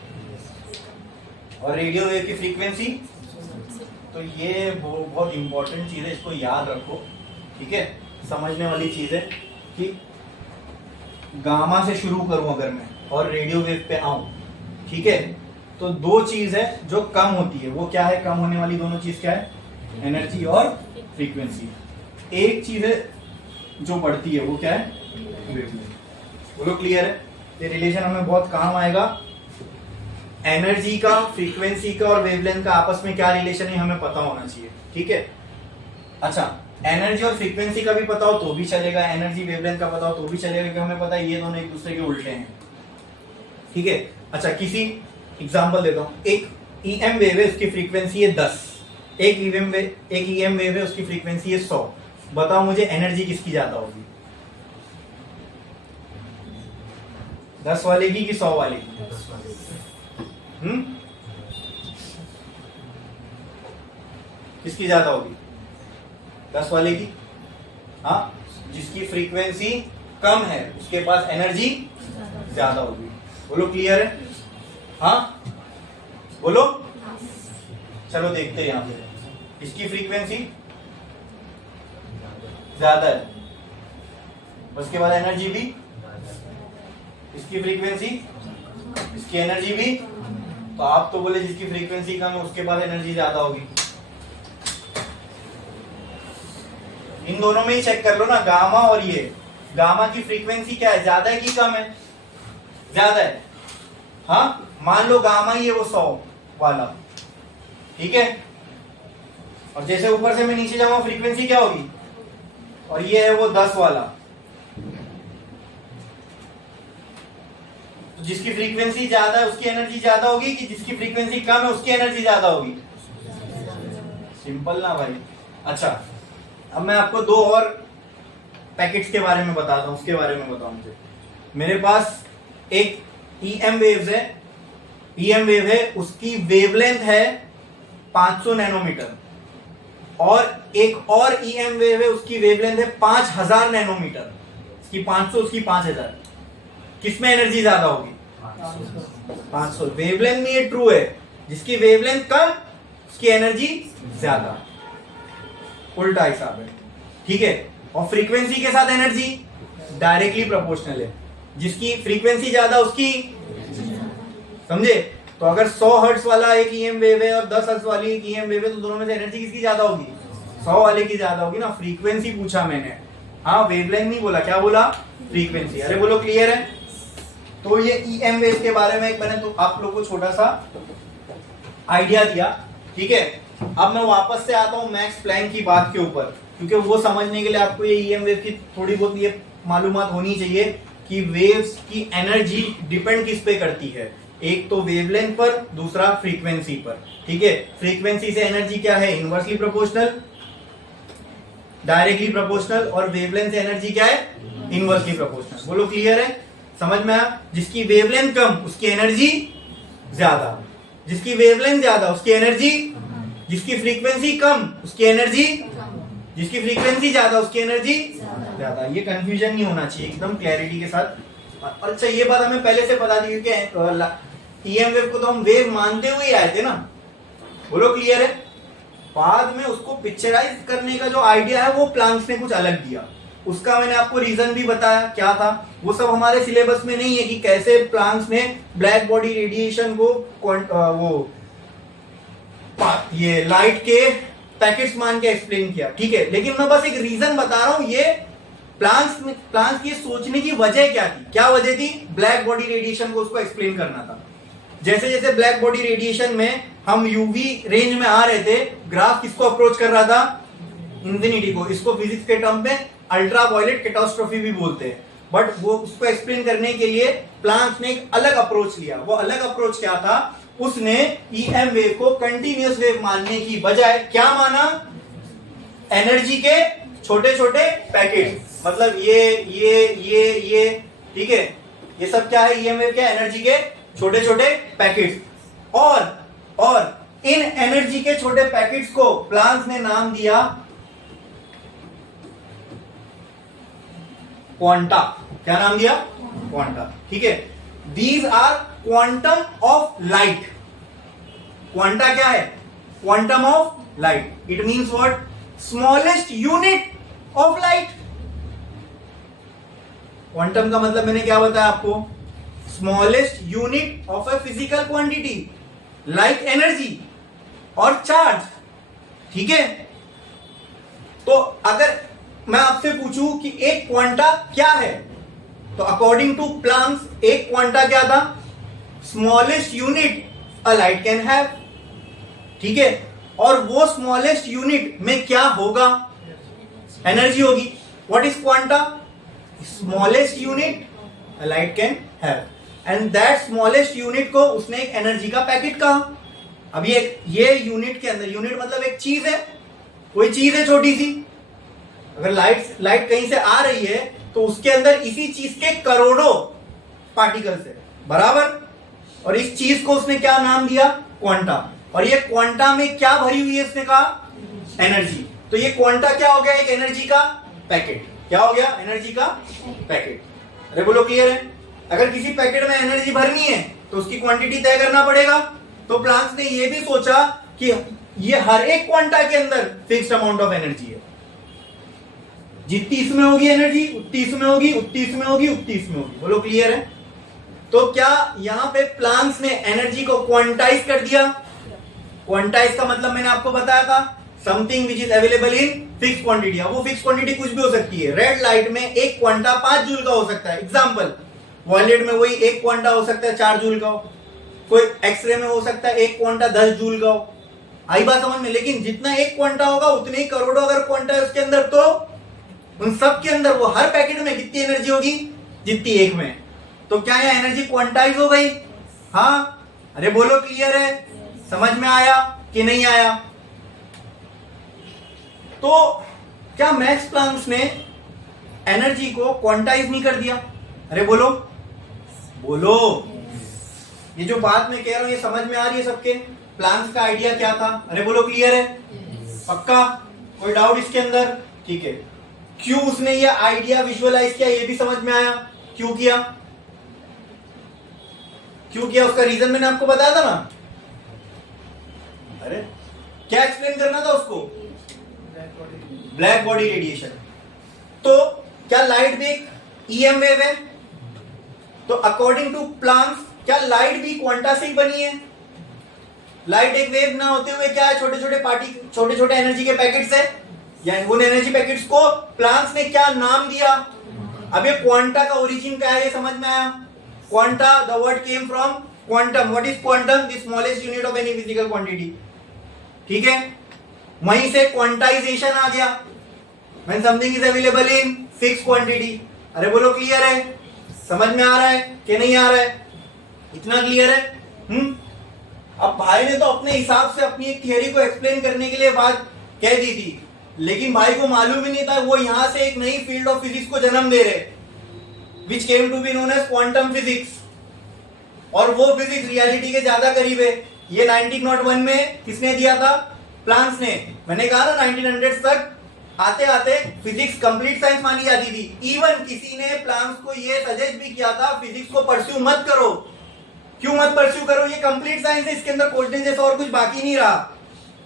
और रेडियो वेव की फ्रीक्वेंसी, तो ये बहुत इंपॉर्टेंट चीज है, इसको याद रखो। ठीक है? समझने वाली चीज है कि गामा से शुरू करूं अगर मैं और रेडियो वेव पे आऊं, ठीक है, तो दो चीज है जो कम होती है। वो क्या है कम होने वाली? दोनों चीज क्या है? एनर्जी और फ्रीक्वेंसी। एक चीज है जो बढ़ती है, वो क्या है? वेवलेंथ। बोलो, क्लियर है? ये रिलेशन हमें बहुत काम आएगा। एनर्जी का, फ्रीक्वेंसी का और वेवलेंथ का आपस में क्या रिलेशन है हमें पता होना चाहिए। ठीक है? अच्छा, एनर्जी और फ्रीक्वेंसी का भी पता हो तो भी चलेगा, एनर्जी वेवलेंथ का पता हो तो भी चलेगा, कि हमें पता है ये दोनों एक दूसरे के उल्टे हैं। ठीक है? अच्छा, किसी एग्जांपल देता हूं। एक EM वेव है, उसकी फ्रीक्वेंसी है 10। एक EM वेव है, उसकी फ्रीक्वेंसी है 100। बताओ मुझे एनर्जी किसकी ज्यादा होगी? 10 वाले की कि 100 वाले की? किसकी ज्यादा होगी? 10 वाले की। हाँ, जिसकी फ्रीक्वेंसी कम है उसके पास एनर्जी ज्यादा होगी। बोलो, क्लियर है? हाँ बोलो। चलो देखते हैं। यहाँ पे इसकी फ्रीक्वेंसी ज्यादा है, उसके बाद एनर्जी भी, इसकी फ्रीक्वेंसी, इसकी एनर्जी भी। तो आप तो बोले जिसकी फ्रीक्वेंसी कम है उसके पास एनर्जी ज्यादा होगी। इन दोनों में ही चेक कर लो ना, गामा और ये। गामा की फ्रीक्वेंसी क्या है? ज्यादा है कि कम है? ज्यादा है। हाँ, मान लो गामा ही है वो 100 वाला। ठीक है? और जैसे ऊपर से मैं नीचे जाऊंगा फ्रीक्वेंसी क्या होगी? और ये है वो 10 वाला। तो जिसकी फ्रीक्वेंसी ज्यादा है उसकी एनर्जी ज्यादा होगी, कि जिसकी फ्रीक्वेंसी कम है उसकी एनर्जी ज्यादा होगी? सिंपल ना भाई। अच्छा, अब मैं आपको दो और पैकेट्स के बारे में बताता हूं, उसके बारे में बताओ मुझे। मेरे पास एक EM वेव्स है, EM वेव है, उसकी वेवलेंथ है 500 नैनोमीटर, और एक और EM वेव है, उसकी वेवलेंथ है 5000 नैनोमीटर। इसकी 500, उसकी 5000। किसमें एनर्जी ज्यादा होगी? 500। वेवलेंथ में ये ट्रू है, जिसकी वेवलेंथ कम उसकी एनर्जी ज्यादा, उल्टा हिसाब है, ठीक है। और फ्रीक्वेंसी के साथ एनर्जी डायरेक्टली प्रोपोर्शनल है, जिसकी फ्रीक्वेंसी ज्यादा उसकी, समझे। तो अगर 100 हर्ट्ज वाला एक ईएम वेव है और 10 हर्ट्ज वाली एक ईएम वेव है, तो दोनों में से एनर्जी किसकी ज्यादा होगी? 100 वाले की ज्यादा होगी ना। फ्रीक्वेंसी पूछा मैंने, हाँ वेवलेंथ नहीं बोला, क्या बोला? फ्रीक्वेंसी। अरे बोलो क्लियर है। तो ये ईएम वेव के बारे में एक मैंने तो आप लोगों को छोटा सा आइडिया दिया, ठीक है। अब मैं वापस से आता हूं मैक्स प्लैंक की बात के ऊपर, क्योंकि वो समझने के लिए आपको ये ईएम वेव की थोड़ी बहुत ये मालूमात होनी चाहिए कि वेव्स की एनर्जी डिपेंड किस पे करती है, एक तो वेवलेंथ पर, दूसरा फ्रीक्वेंसी पर, ठीक है। फ्रीक्वेंसी से एनर्जी क्या है? इनवर्सली प्रोपोर्शनल, डायरेक्टली प्रोपोर्शनल, और वेवलेंथ से एनर्जी क्या है? Inversely proportional. बोलो क्लियर है, समझ में आया। जिसकी वेवलेंथ कम उसकी एनर्जी ज्यादा, जिसकी वेवलेंथ ज्यादा उसकी एनर्जी, जिसकी फ्रीक्वेंसी कम उसकी एनर्जी, जिसकी फ्रीक्वेंसी ज्यादा उसकी एनर्जी ज्यादा। ये कंफ्यूजन नहीं होना चाहिए, एकदम क्लैरिटी के साथ। अच्छा ये बात हमें पहले से पता थी, क्योंकि ईएम वेव को तो हम वेव मानते हुए आए थे ना। बोलो क्लियर है। बाद में उसको पिक्चराइज करने का जो आइडिया है वो प्लांक्स ने कुछ अलग दिया, उसका मैंने आपको रीजन भी बताया क्या था। वो सब हमारे सिलेबस में नहीं है कि कैसे प्लांक्स ने ब्लैक बॉडी रेडिएशन को ये लाइट के पैकेट्स मान के एक्सप्लेन किया, ठीक है। लेकिन मैं बस एक रीजन बता रहा हूं, ये प्लांक्स की सोचने की वजह क्या थी? क्या वजह थी? ब्लैक बॉडी रेडिएशन को उसको एक्सप्लेन करना था। जैसे जैसे ब्लैक बॉडी रेडिएशन में हम यूवी रेंज में आ रहे थे, ग्राफ किसको अप्रोच कर रहा था? इंफिनिटी को। इसको फिजिक्स के टर्म में अल्ट्रा वायलेट कैटास्ट्रोफी भी बोलते हैं। बट वो उसको एक्सप्लेन करने के लिए प्लांक्स ने एक अलग अप्रोच लिया। वो अलग अप्रोच क्या था? उसने ईएम वेव को कंटिन्यूअस वेव मानने की बजाय क्या माना? एनर्जी के छोटे छोटे पैकेट, मतलब ये ठीक है, ये सब क्या है? ईएम वेव क्या? एनर्जी के छोटे छोटे पैकेट्स। और इन एनर्जी के छोटे पैकेट्स को प्लांक्स ने नाम दिया क्वांटा। क्या नाम दिया? क्वांटा, ठीक है। These are quantum of light. Quanta क्या है? Quantum of light. It means what? Smallest unit of light. Quantum का मतलब मैंने क्या बताया आपको? Smallest unit of a physical quantity like energy और चार्ज, ठीक है। तो अगर मैं आपसे पूछूं कि एक क्वांटा क्या है, तो अकॉर्डिंग टू प्लांक्स एक क्वांटा क्या था? Smallest unit a light can have, ठीक है। और वो स्मॉलेस्ट यूनिट में क्या होगा? एनर्जी होगी। What is quanta? Smallest unit a light can have, and that smallest unit को उसने एक एनर्जी का पैकेट कहा। अब ये यूनिट के अंदर, यूनिट मतलब एक चीज है, कोई चीज है छोटी सी। अगर लाइट कहीं से आ रही है तो उसके अंदर इसी चीज के करोड़ों पार्टिकल्स है, बराबर। और इस चीज को उसने क्या नाम दिया? क्वांटा। और ये क्वांटा में क्या भरी हुई है? इसने कहा एनर्जी। तो ये क्वांटा क्या हो गया? एक एनर्जी का पैकेट। क्या हो गया? एनर्जी का पैकेट। अरे बोलो क्लियर है। अगर किसी पैकेट में एनर्जी भरनी है तो उसकी क्वांटिटी तय करना पड़ेगा। तो प्लांक्स ने ये भी सोचा कि ये हर एक क्वांटा के अंदर फिक्स्ड अमाउंट ऑफ एनर्जी है। जितनी इसमें होगी एनर्जी, उतनी इसमें होगी, उतनी इसमें होगी, उतनी इसमें होगी। बोलो क्लियर है। तो क्या यहां पे प्लांक्स ने एनर्जी को क्वांटाइज कर दिया? क्वांटाइज का मतलब मैंने आपको बताया था, something which is available in fix quantity. वो फिक्स क्वांटिटी कुछ भी हो सकती है। रेड लाइट में एक क्वांटा 5 जूल का हो सकता है, एग्जांपल। वॉयलेट में वही एक क्वांटा हो सकता है 4 जूल का हो। कोई एक्सरे में हो सकता है एक क्वांटा 10 जूल का हो। आई बात समझ में। लेकिन जितना एक क्वांटा होगा उतने ही करोड़ों अगर क्वांटा है उसके अंदर, तो उन सब के अंदर वो हर पैकेट में कितनी एनर्जी होगी? जितनी एक में। तो क्या यह एनर्जी क्वांटाइज हो गई? हाँ। अरे बोलो क्लियर है, समझ में आया कि नहीं आया? तो क्या मैक्स प्लांक्स ने एनर्जी को क्वांटाइज नहीं कर दिया? अरे बोलो बोलो। ये जो बात मैं कह रहा हूं ये समझ में आ रही है सबके? प्लांक्स का आइडिया क्या था? अरे बोलो क्लियर है, पक्का? कोई डाउट इसके अंदर? ठीक है। क्यों उसने ये आइडिया विजुअलाइज किया ये भी समझ में आया? क्यों किया? क्यों किया उसका रीजन मैंने आपको बताया था ना। अरे क्या एक्सप्लेन करना था उसको, ब्लैक बॉडी रेडिएशन। तो क्या लाइट भी एक ईएम वेव है? तो अकॉर्डिंग टू प्लांक्स क्या लाइट भी क्वांटासिक बनी है? लाइट एक वेव ना होते हुए क्या है, छोटे छोटे पार्टी, छोटे छोटे एनर्जी के पैकेट्स है। या उन एनर्जी पैकेट्स को प्लांक्स ने क्या नाम दिया? अब ये क्वांटा का ओरिजिन क्या है ये समझ में आया। Quanta, the word came from quantum. What is quantum? The smallest unit of any physical quantity. ठीक है, वहीं से क्वांटाइजेशन आ गया, when something is available in fix quantity. अरे बोलो क्लियर है, समझ में आ रहा है कि नहीं आ रहा है? इतना क्लियर है? अब भाई ने तो अपने हिसाब से अपनी एक थियरी को एक्सप्लेन करने के लिए बात कह दी थी, लेकिन भाई को मालूम ही नहीं था वो यहां से एक नई फील्ड ऑफ फिजिक्स को जन्म दे रहे, which came to be known as quantum physics. और वो फिजिक्स रियलिटी के ज्यादा करीब है। ये 1901 में किसने दिया था? प्लांक्स ने। मैंने कहा ना 1900 तक आते आते फिजिक्स कंप्लीट साइंस मानी जाती थी। इवन किसी ने प्लांक्स को ये सजेस्ट भी किया था फिजिक्स को परस्यू मत करो। क्यों मत परस्यू करो? ये कंप्लीट साइंस है, इसके अंदर खोजने जैसा और कुछ बाकी नहीं रहा।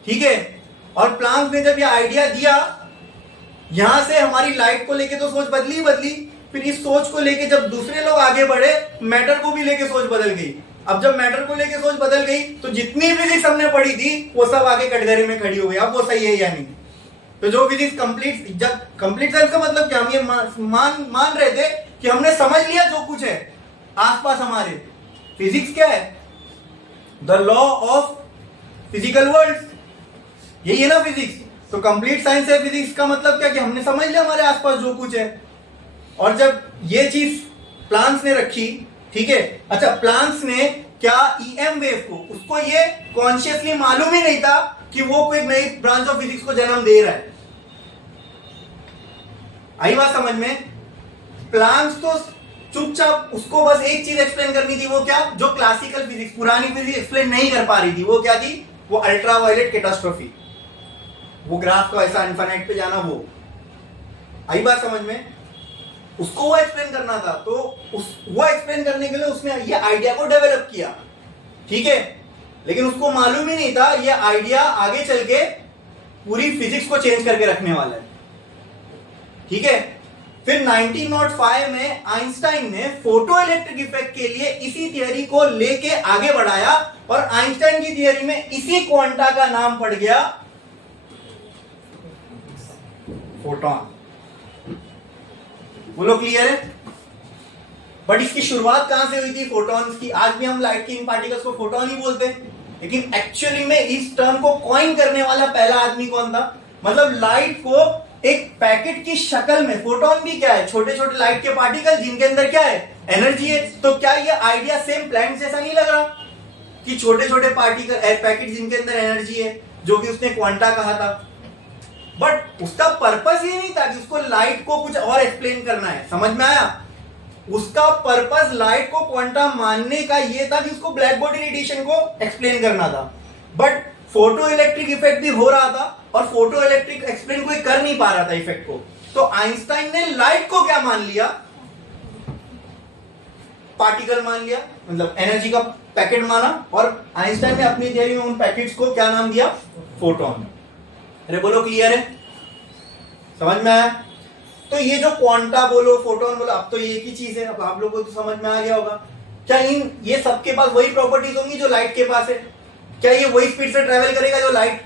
ठीक है, और प्लांक्स ने जब ये आइडिया दिया, यहां से हमारी लाइट को लेके तो सोच बदली बदली, फिर इस सोच को लेके जब दूसरे लोग आगे बढ़े, मैटर को भी लेके सोच बदल गई। अब जब मैटर को लेके सोच बदल गई तो जितनी फिजिक्स हमने पढ़ी थी वो सब आगे कटघरे में खड़ी हो गई। अब वो सही है या नहीं? तो जो फिजिक्स कंप्लीट, जब कंप्लीट साइंस का मतलब क्या, हम ये मान रहे थे कि हमने समझ लिया जो कुछ है आसपास हमारे। फिजिक्स क्या है? The law of physical world, यही है ना फिजिक्स। तो कंप्लीट साइंस है फिजिक्स का मतलब क्या कि हमने समझ लिया हमारे आसपास जो कुछ है। और जब ये चीज प्लांक्स ने रखी, ठीक है, अच्छा प्लांक्स ने क्या ईएम वेव को, उसको ये कॉन्शियसली मालूम ही नहीं था कि वो कोई नई ब्रांच ऑफ फिजिक्स को जन्म दे रहा है। आई बात समझ में? प्लांक्स तो चुपचाप, उसको बस एक चीज एक्सप्लेन करनी थी, वो क्या, जो क्लासिकल फिजिक्स, पुरानी फिजिक्स एक्सप्लेन नहीं कर पा रही थी। वो क्या थी? वो अल्ट्रावायलेट कैटास्ट्रोफी, वो ग्राफ को ऐसा इन्फिनिट पे जाना। वो आई बात समझ में? उसको वो एक्सप्लेन करना था। तो वो एक्सप्लेन करने के लिए उसने ये आइडिया को डेवलप किया। ठीक है, लेकिन उसको मालूम ही नहीं था ये आइडिया आगे चल के पूरी फिजिक्स को चेंज करके रखने वाला है। ठीक है, फिर 1905 में आइंस्टाइन ने फोटो इलेक्ट्रिक इफेक्ट के लिए इसी थियरी को लेके आगे बढ़ाया, और आइंस्टाइन की थियरी में इसी क्वांटा का नाम पड़ गया फोटॉन। बोलो क्लियर है? बट इसकी शुरुआत कहां से हुई थी फोटॉन्स की? आज भी हम लाइट के इन पार्टिकल्स को फोटॉन ही बोलते हैं, लेकिन एक्चुअली में इस टर्म को कॉइन करने वाला पहला आदमी कौन था? मतलब लाइट को एक पैकेट की शक्ल में, फोटॉन भी क्या है? छोटे छोटे लाइट के पार्टिकल जिनके अंदर क्या है? एनर्जी है। तो क्या ये आइडिया सेम प्लैंक्स जैसा नहीं लग रहा कि छोटे छोटे पार्टिकल पैकेट जिनके अंदर एनर्जी है, जो कि उसने क्वांटा कहा था। बट उसका पर्पस ये नहीं था कि उसको लाइट को कुछ और एक्सप्लेन करना है। समझ में आया? उसका पर्पस लाइट को क्वांटा मानने का ये था कि उसको ब्लैक बॉडी रेडिएशन को एक्सप्लेन करना था। बट फोटो इलेक्ट्रिक इफेक्ट भी हो रहा था, और फोटो इलेक्ट्रिक एक्सप्लेन कोई कर नहीं पा रहा था इफेक्ट को। तो आइंस्टाइन ने लाइट को क्या मान लिया? पार्टिकल मान लिया, मतलब एनर्जी का पैकेट माना, और आइंस्टाइन ने अपनी थियरी में उन पैकेट्स को क्या नाम दिया? फोटॉन। अरे बोलो क्लियर है? समझ में आया? तो ये जो क्वांटा बोलो, फोटॉन बोलो, अब तो ये एक ही चीज है। अब आप लोगों को तो समझ में आ गया होगा। क्या ये सबके पास वही प्रॉपर्टीज होंगी जो लाइट के पास है? क्या ये वही स्पीड से ट्रेवल करेगा जो लाइट,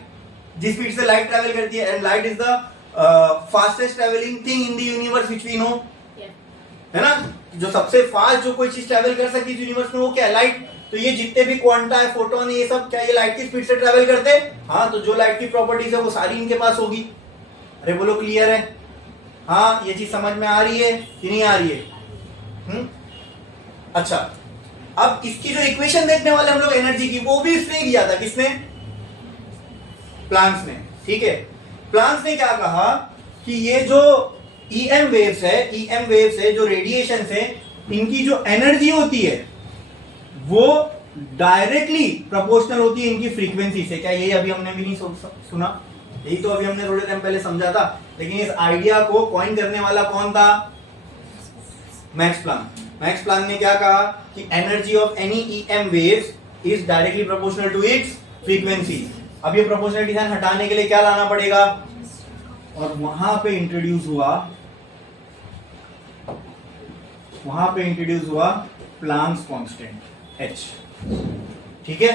जिस स्पीड से लाइट ट्रेवल करती है? And light is the fastest travelling thing in the universe which we know, है ना? जो सबसे फास्ट जो कोई चीज ट्रेवल कर सकती है यूनिवर्स में, वो क्या है? लाइट। तो ये जितने भी क्वांटा है, फोटोन है, ये सब क्या ये लाइट की स्पीड से ट्रेवल करते हैं? हाँ, तो जो लाइट की प्रॉपर्टीज है वो सारी इनके पास होगी। अरे बोलो क्लियर है? हाँ, ये चीज समझ में आ रही है कि नहीं आ रही है? अच्छा, अब इसकी जो इक्वेशन देखने वाले हम लोग एनर्जी की, वो भी इसने किया था। किसने? प्लांक्स ने। ठीक है, प्लांक्स ने क्या कहा कि ये जो ईएम वेव्स है, जो रेडिएशन है, इनकी जो एनर्जी होती है वो डायरेक्टली प्रोपोर्शनल होती है इनकी फ्रीक्वेंसी से। क्या ये अभी हमने भी नहीं सुना? यही तो अभी हमने थोड़े टाइम पहले समझा था। लेकिन इस आइडिया को कॉइन करने वाला कौन था? Max Planck. मैक्स प्लैंक ने क्या कहा कि energy of any EM waves is directly proportional to its frequency. अब ये प्रोपोर्शनलिटी साइन हटाने के लिए क्या लाना पड़ेगा, और वहां पे इंट्रोड्यूस हुआ प्लैंक्स कांस्टेंट एच। ठीक है,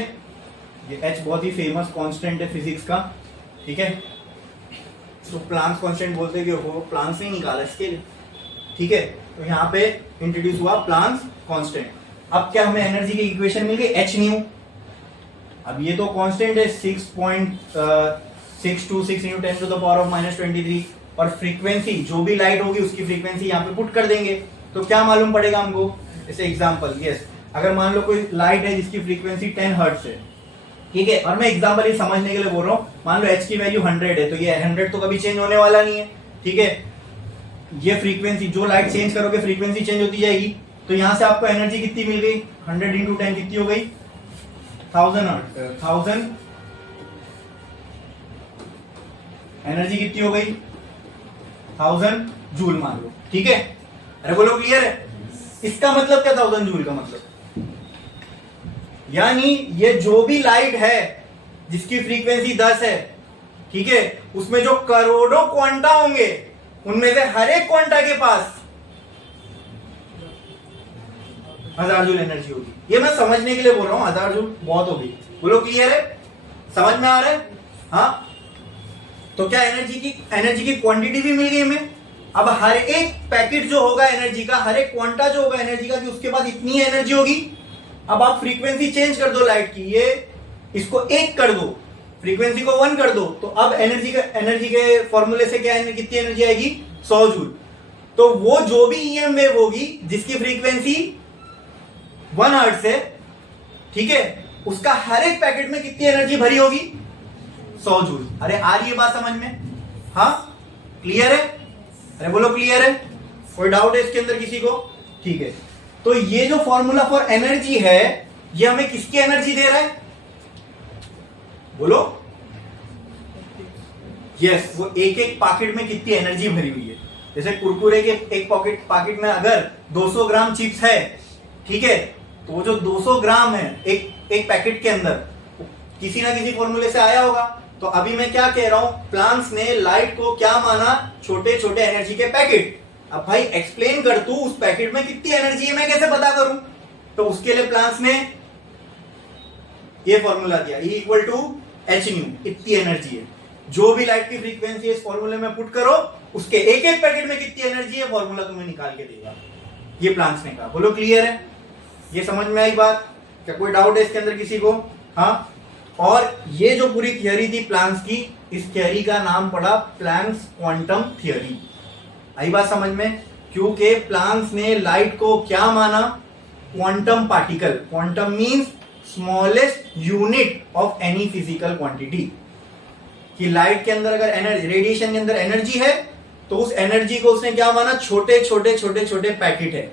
ये एच बहुत ही फेमस कांस्टेंट है फिजिक्स का। ठीक है, तो प्लैंक्स कांस्टेंट बोलते कि वो प्लैंक्स नहीं निकाला इसके लिए। ठीक है, तो यहाँ पे इंट्रोड्यूस हुआ प्लैंक्स कांस्टेंट। अब क्या हमें एनर्जी की इक्वेशन मिल गई, एच न्यू। अब ये तो कांस्टेंट है 6.626 × 10⁻⁻23, और फ्रीक्वेंसी जो भी लाइट होगी उसकी फ्रीक्वेंसी यहाँ पे पुट कर देंगे। तो क्या मालूम पड़ेगा हमको, जैसे एग्जांपल, यस, अगर मान लो कोई लाइट है जिसकी फ्रीक्वेंसी 10 हर्ट्ज है, ठीक है, और मैं एग्जांपल ये समझने के लिए बोल रहा हूँ, मान लो एच की वैल्यू 100 है, तो ये 100 तो कभी चेंज होने वाला नहीं है। ठीक है, ये फ्रीक्वेंसी, जो लाइट चेंज करोगे फ्रीक्वेंसी चेंज होती जाएगी। तो यहां से आपको एनर्जी कितनी मिल गई, 100 × 10 कितनी हो गई, 1000 एनर्जी कितनी हो गई, 1000 जूल मान लो। ठीक है, अरे बोलो क्लियर है। इसका मतलब क्या, 1000 जूल का मतलब यानी ये जो भी लाइट है जिसकी फ्रीक्वेंसी 10 है, ठीक है, उसमें जो करोड़ों क्वांटा होंगे, उनमें से हर एक क्वांटा के पास 1000 जूल एनर्जी होगी। ये मैं समझने के लिए बोल रहा हूं, 1000 जूल बहुत होगी। बोलो क्लियर है, समझ में आ रहा है। हाँ, तो क्या एनर्जी की क्वांटिटी भी मिल गई हमें। अब हर एक पैकेट जो होगा एनर्जी का, हर एक क्वांटा जो होगा एनर्जी का, कि उसके पास इतनी एनर्जी होगी। अब आप फ्रीक्वेंसी चेंज कर दो लाइट की, ये इसको 1 कर दो, फ्रीक्वेंसी को 1 कर दो, तो अब एनर्जी के फॉर्मूले से क्या कितनी एनर्जी आएगी, 100 जूल। तो वो जो भी ईएम वेव होगी जिसकी फ्रीक्वेंसी 1 हर्ट्ज है, ठीक है, उसका हर एक पैकेट में कितनी एनर्जी भरी होगी, 100 जूल। अरे आ रही है बात समझ में। हाँ, क्लियर है, अरे बोलो क्लियर है, कोई डाउट है इसके अंदर किसी को। ठीक है, तो ये जो फॉर्मूला फॉर एनर्जी है, ये हमें किसकी एनर्जी दे रहा है, बोलो। यस, वो एक एक पैकेट में कितनी एनर्जी भरी हुई है। जैसे कुरकुरे के एक पैकेट में अगर 200 ग्राम चिप्स है, ठीक है, तो वो जो 200 ग्राम है एक पैकेट के अंदर, किसी ना किसी फॉर्मूले से आया होगा। तो अभी मैं क्या कह रहा हूं, प्लांट्स ने लाइट को क्या माना, छोटे छोटे एनर्जी के पैकेट। अब भाई एक्सप्लेन कर तू, उस पैकेट में कितनी एनर्जी है मैं कैसे पता करूं। तो उसके लिए प्लांट्स ने ये फॉर्मूला दिया, E = H न्यू, इतनी एनर्जी है। जो भी लाइट की फ्रीक्वेंसी है इस फॉर्मूले में पुट करो, उसके एक एक पैकेट में कितनी एनर्जी है फॉर्मूला तुम्हें निकाल के देगा। ये प्लांट्स ने कहा। बोलो क्लियर है, ये समझ में आई बात, क्या कोई डाउट है इसके अंदर किसी को। हाँ, और ये जो पूरी थियरी थी प्लांक्स की, इस थियरी का नाम पड़ा प्लैंक्स क्वांटम थियरी। आई बात समझ में, क्योंकि प्लांक्स ने लाइट को क्या माना, quantum particle. Quantum means smallest unit of any physical quantity. कि लाइट के अंदर अगर एनर्जी, रेडिएशन के अंदर एनर्जी है, तो उस एनर्जी को उसने क्या माना, छोटे छोटे छोटे छोटे पैकेट है।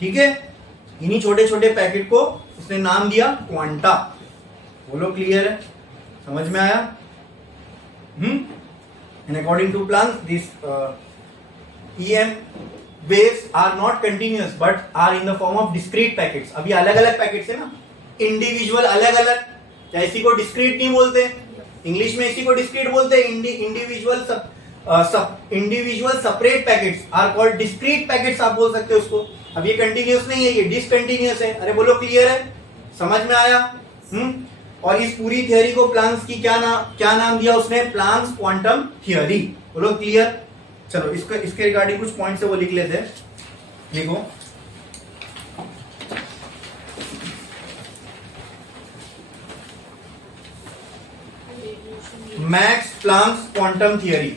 ठीक है, इन्हीं छोटे छोटे पैकेट को उसने नाम दिया क्वांटा। बोलो क्लियर है, समझ में आया। And according to Planck's, this EM waves are not continuous but are in the form of discrete packets। अभी अलग अलग पैकेट्स है ना, इंडिविजुअल अलग अलग, क्या इसी को डिस्क्रीट नहीं बोलते, इंग्लिश में इसी को डिस्क्रीट बोलते हैं। Individual separate packets are called discrete packets, आप बोल सकते हो उसको। अब ये कंटिन्यूअस नहीं है, ये डिसकंटिन्यूअस है। अरे बोलो क्लियर है, समझ में आया। और इस पूरी थियरी को प्लांक्स की क्या नाम दिया उसने, प्लांक्स क्वांटम थियरी। बोलो क्लियर। चलो इसके रिगार्डिंग कुछ पॉइंट्स है वो लिख लेते हैं। लिखो, मैक्स प्लांक्स क्वांटम थियरी।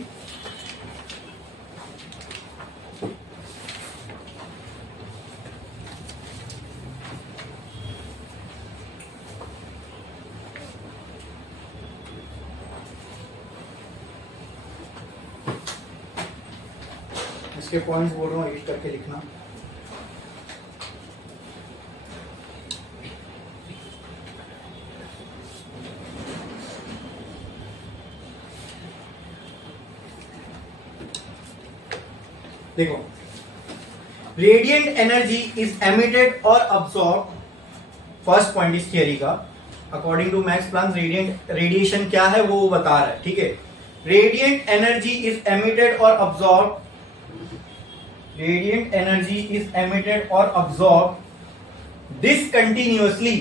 इसके पॉइंट्स बोल रहा हूँ, रीड करके लिखना। देखो, रेडिएंट एनर्जी इज एमिटेड और अब्सॉर्ब, फर्स्ट पॉइंट इस थियरी का, according to Max Planck radiation क्या है वो बता रहा है, ठीक है। रेडिएंट एनर्जी इज एमिटेड और absorb, radiant energy is emitted और absorb discontinuously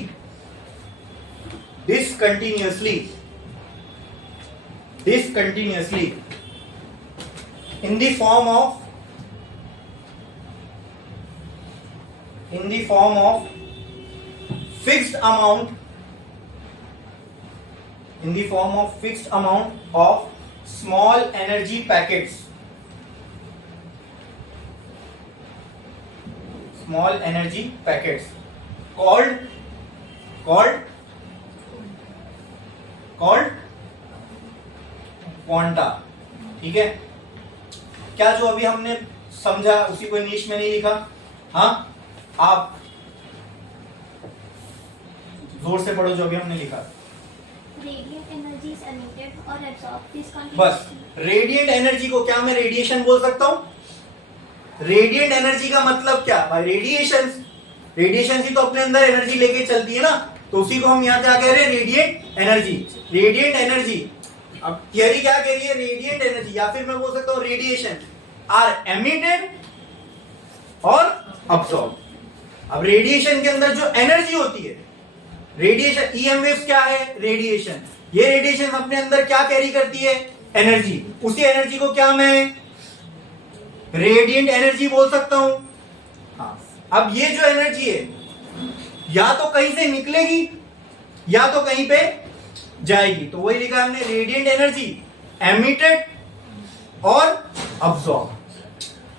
in the form of fixed amount of small energy packets, called quanta, ठीक है। क्या जो अभी हमने समझा उसी को इंग्लिश में नहीं लिखा? हाँ, आप जोर से पढ़ो जो अभी हमने लिखा। रेडिएंट एनर्जी इज एमिटेड और एब्सॉर्ब दिस बस, रेडिएंट एनर्जी को क्या मैं रेडिएशन बोल सकता हूं? रेडिएंट एनर्जी का मतलब क्या भाई? रेडिएशन ही तो अपने अंदर एनर्जी लेके चलती है ना, तो उसी को हम यहाँ क्या कह रहे हैं? Radiant energy. अब थियरी क्या कह रही है? रेडिएंट एनर्जी, या फिर मैं बोल सकता हूँ रेडिएशन आर एमिटेड और अब्सॉर्ब। अब रेडिएशन के अंदर जो एनर्जी होती है, रेडिएशन ईएम वेव्स क्या है? रेडिएशन। ये रेडिएशन अपने अंदर क्या कैरी करती है? एनर्जी। उसी एनर्जी को क्या मैं रेडिएंट एनर्जी बोल सकता हूं? हाँ। अब ये जो एनर्जी है या तो कहीं से निकलेगी या तो कहीं पे जाएगी, तो वही लिखा हमने, रेडिएंट एनर्जी एमिटेड और अब्सॉर्ब।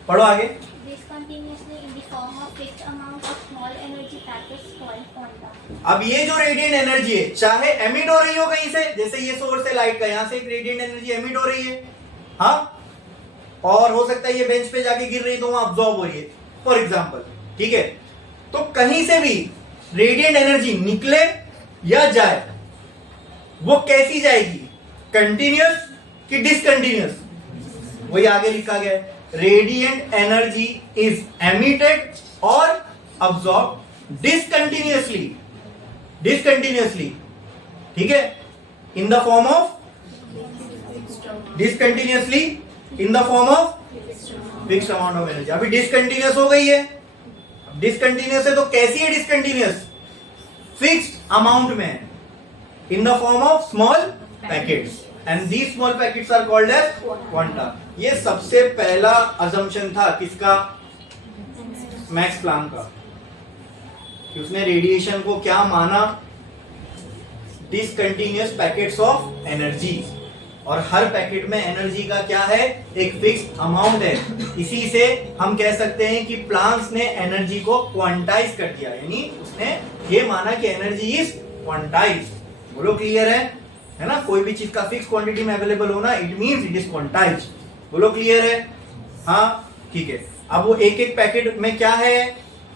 पढ़ो आगे। discontinuously in the form of fixed amount of small energy packets called quanta। अब ये जो रेडिएंट एनर्जी है, चाहे एमिट हो रही हो कहीं से, जैसे ये सोर्स है लाइट का, यहां से एक रेडिएंट एनर्जी एमिट हो रही है, हाँ, और हो सकता है ये बेंच पे जाके गिर रही तो वहां अब्सॉर्ब हो रही है, फॉर एग्जांपल, ठीक है। तो कहीं से भी रेडिएंट एनर्जी निकले या जाए, वो कैसी जाएगी? कंटिन्यूअस कि डिसकंटिन्यूअस? वही आगे लिखा गया है, रेडिएंट एनर्जी इज एमिटेड और अब्सॉर्ब डिसकंटिन्यूअसली, ठीक है, in the form of discontinuously in the form of fixed amount of energy. अभी डिसकंटिन्यूअस हो गई है, डिसकंटिन्यूअस है तो कैसी है डिसकंटिन्यूअस? फिक्स्ड अमाउंट में, in the form of small packets, and these small packets are called as quanta. ये सबसे पहला अजम्पशन था किसका? मैक्स प्लैंक का, कि उसने रेडिएशन को क्या माना? डिसकंटिन्यूअस पैकेट्स ऑफ एनर्जी, और हर पैकेट में एनर्जी का क्या है? एक फिक्स्ड अमाउंट है। इसी से हम कह सकते हैं कि प्लैंक ने एनर्जी को क्वांटाइज कर दिया, यानी उसने ये माना कि एनर्जी इज क्वांटाइज्ड। बोलो क्लियर है ना? कोई भी चीज का फिक्स क्वांटिटी में अवेलेबल होना, it means it is quantized. बोलो क्लियर है? हाँ, ठीक है। अब वो एक एक पैकेट में क्या है?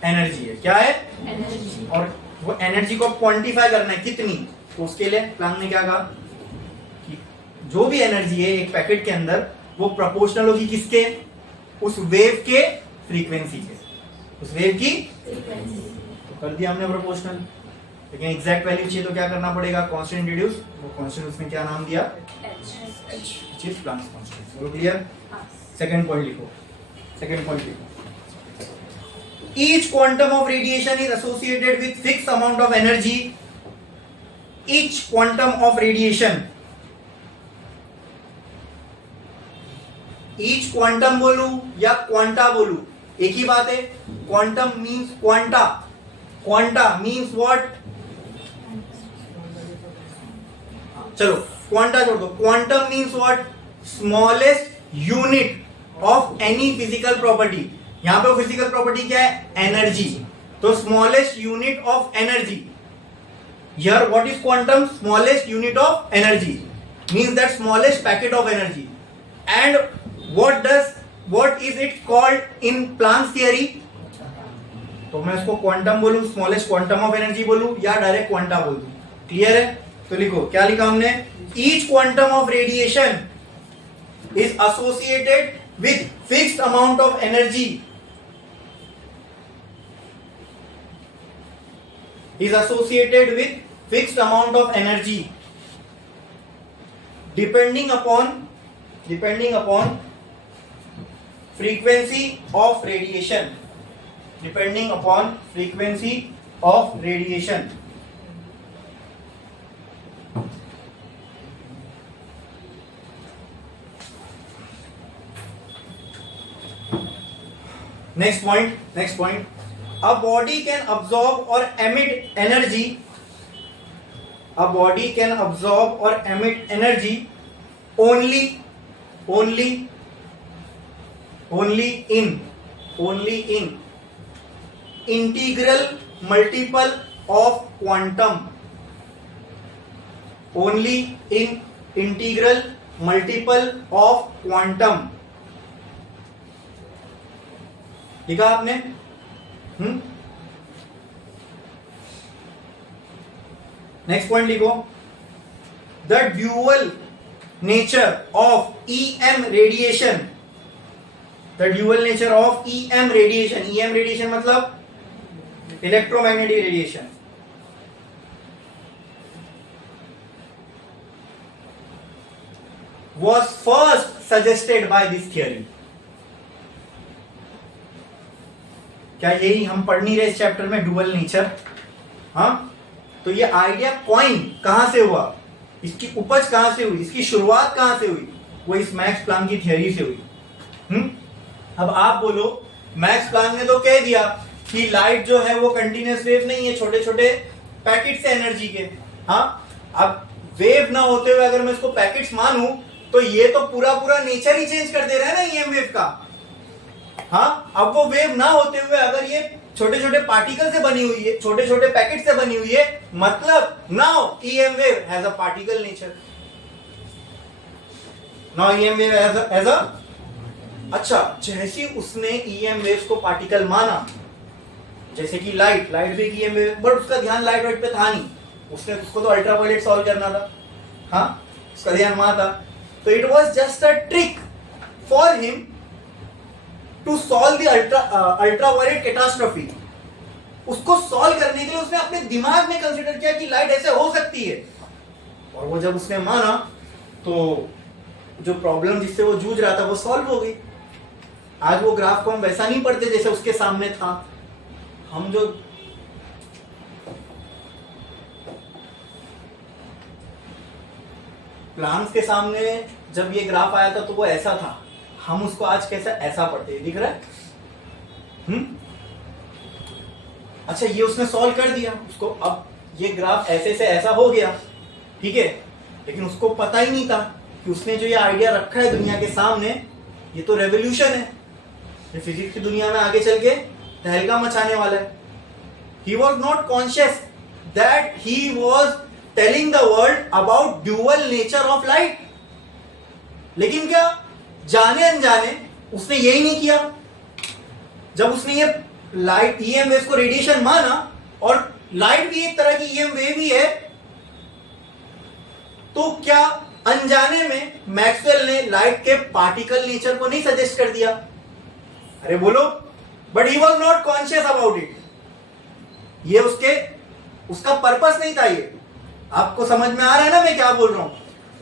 एनर्जी है। क्या है? एनर्जी। और वो एनर्जी को क्वांटिफाई करना है कितनी, तो उसके लिए प्लैंक ने क्या कहा कि जो भी एनर्जी है एक पैकेट के अंदर, वो प्रोपोर्शनल होगी किसके? उस वेव के फ्रीक्वेंसी के, उस वेव की फ्रीक्वेंसी। तो कर दिया हमने प्रोपोर्शनल, लेकिन एग्जैक्ट वैल्यू चाहिए तो क्या करना पड़ेगा? Constant introduce. वो कांस्टेंट उसमें क्या नाम दिया? h, which is Planck's constant। बोलो क्लियर? सेकंड पॉइंट लिखो। Each quantum of radiation is associated with fixed amount of energy. Each quantum of radiation, each quantum बोलू या क्वांटा बोलू, एक ही बात है। Quantum means quanta, quanta means what? चलो क्वांटा छोड़ दो, quantum means what? Smallest unit of any physical property. यहां पे फिजिकल प्रॉपर्टी क्या है? एनर्जी। तो smallest unit of energy, here what is quantum? Smallest unit of energy means that smallest packet of energy. And what is it called in Planck's theory? तो मैं इसको क्वांटम बोलूं, स्मॉलेस्ट क्वांटम ऑफ एनर्जी बोलूं, या डायरेक्ट क्वांटा बोल दूं? क्लियर है? तो लिखो, क्या लिखा हमने? Each quantum of radiation is associated with fixed amount of energy is associated with fixed amount of energy depending upon frequency of radiation, depending upon frequency of radiation. Next point. A body can absorb or emit energy. A body can absorb or emit energy only in integral multiple of quantum. Only in integral multiple of quantum. लिखा आपने? नेक्स्ट पॉइंट लिखो. The dual nature of EM radiation. The dual nature of EM radiation. EM radiation मतलब electromagnetic radiation. was first suggested by this theory. क्या यही हम पढ़ नहीं रहे इस चैप्टर में, डुअल नेचर? हाँ, तो ये आइडिया कॉइन कहां से हुआ, इसकी उपज कहां से हुई, इसकी शुरुआत कहां से हुई? वो इस मैक्स प्लांक की थियरी से हुई. अब आप बोलो, मैक्स प्लांक ने तो कह दिया कि लाइट जो है वो कंटिन्यूअस वेव नहीं है, छोटे छोटे पैकेट्स है एनर्जी के. हाँ, अब वेव ना होते हुए अगर मैं इसको पैकेट्स मानूं तो ये तो पूरा नेचर ही चेंज कर दे रहा है ना EM वेव का. हाँ, अब वो वेव ना होते हुए अगर ये छोटे छोटे पार्टिकल से बनी हुई है, छोटे छोटे पैकेट से बनी हुई है, मतलब now EM wave has a particle nature. Now EM wave has a. अच्छा, जैसे उसने EM वेव्स को पार्टिकल माना, जैसे कि लाइट भी एक EM वेव, बट उसका ध्यान लाइट वाइट पे था नहीं, उसने उसको तो अल्ट्रावायलेट सॉल्व करना था. हाँ, उसका ध्यान वहां था. तो it was just a trick for him to solve the ultraviolet catastrophe. उसको सॉल्व करने के लिए उसने अपने दिमाग में कंसीडर किया कि लाइट ऐसे हो सकती है, और वो जब उसने माना तो जो प्रॉब्लम जिससे वो जूझ रहा था वो सॉल्व हो गई. आज वो ग्राफ को हम वैसा नहीं पढ़ते जैसे उसके सामने था. हम जो प्लांक्स के सामने जब ये ग्राफ आया था तो वो ऐसा था, हम उसको आज कैसा ऐसा पढ़ते हैं, दिख रहा है? अच्छा, ये उसने सॉल्व कर दिया उसको, अब ये ग्राफ ऐसे से ऐसा हो गया, ठीक है, लेकिन उसको पता ही नहीं था कि उसने जो ये आइडिया रखा है दुनिया के सामने, ये तो रेवोल्यूशन है, ये फिजिक्स की दुनिया में आगे चल के तहलका मचाने वाला है. He was not conscious that he was telling the world about dual nature of light. लेकिन क्या जाने अनजाने उसने यही नहीं किया. जब उसने ये लाइट EM वेव को रेडिएशन माना, और लाइट भी एक तरह की EM वेव ही है, तो क्या अनजाने में मैक्सवेल ने लाइट के पार्टिकल नेचर को नहीं सजेस्ट कर दिया? अरे बोलो. But he was not conscious about it. ये उसका पर्पस नहीं था. ये आपको समझ में आ रहा है ना मैं क्या बोल रहा हूं?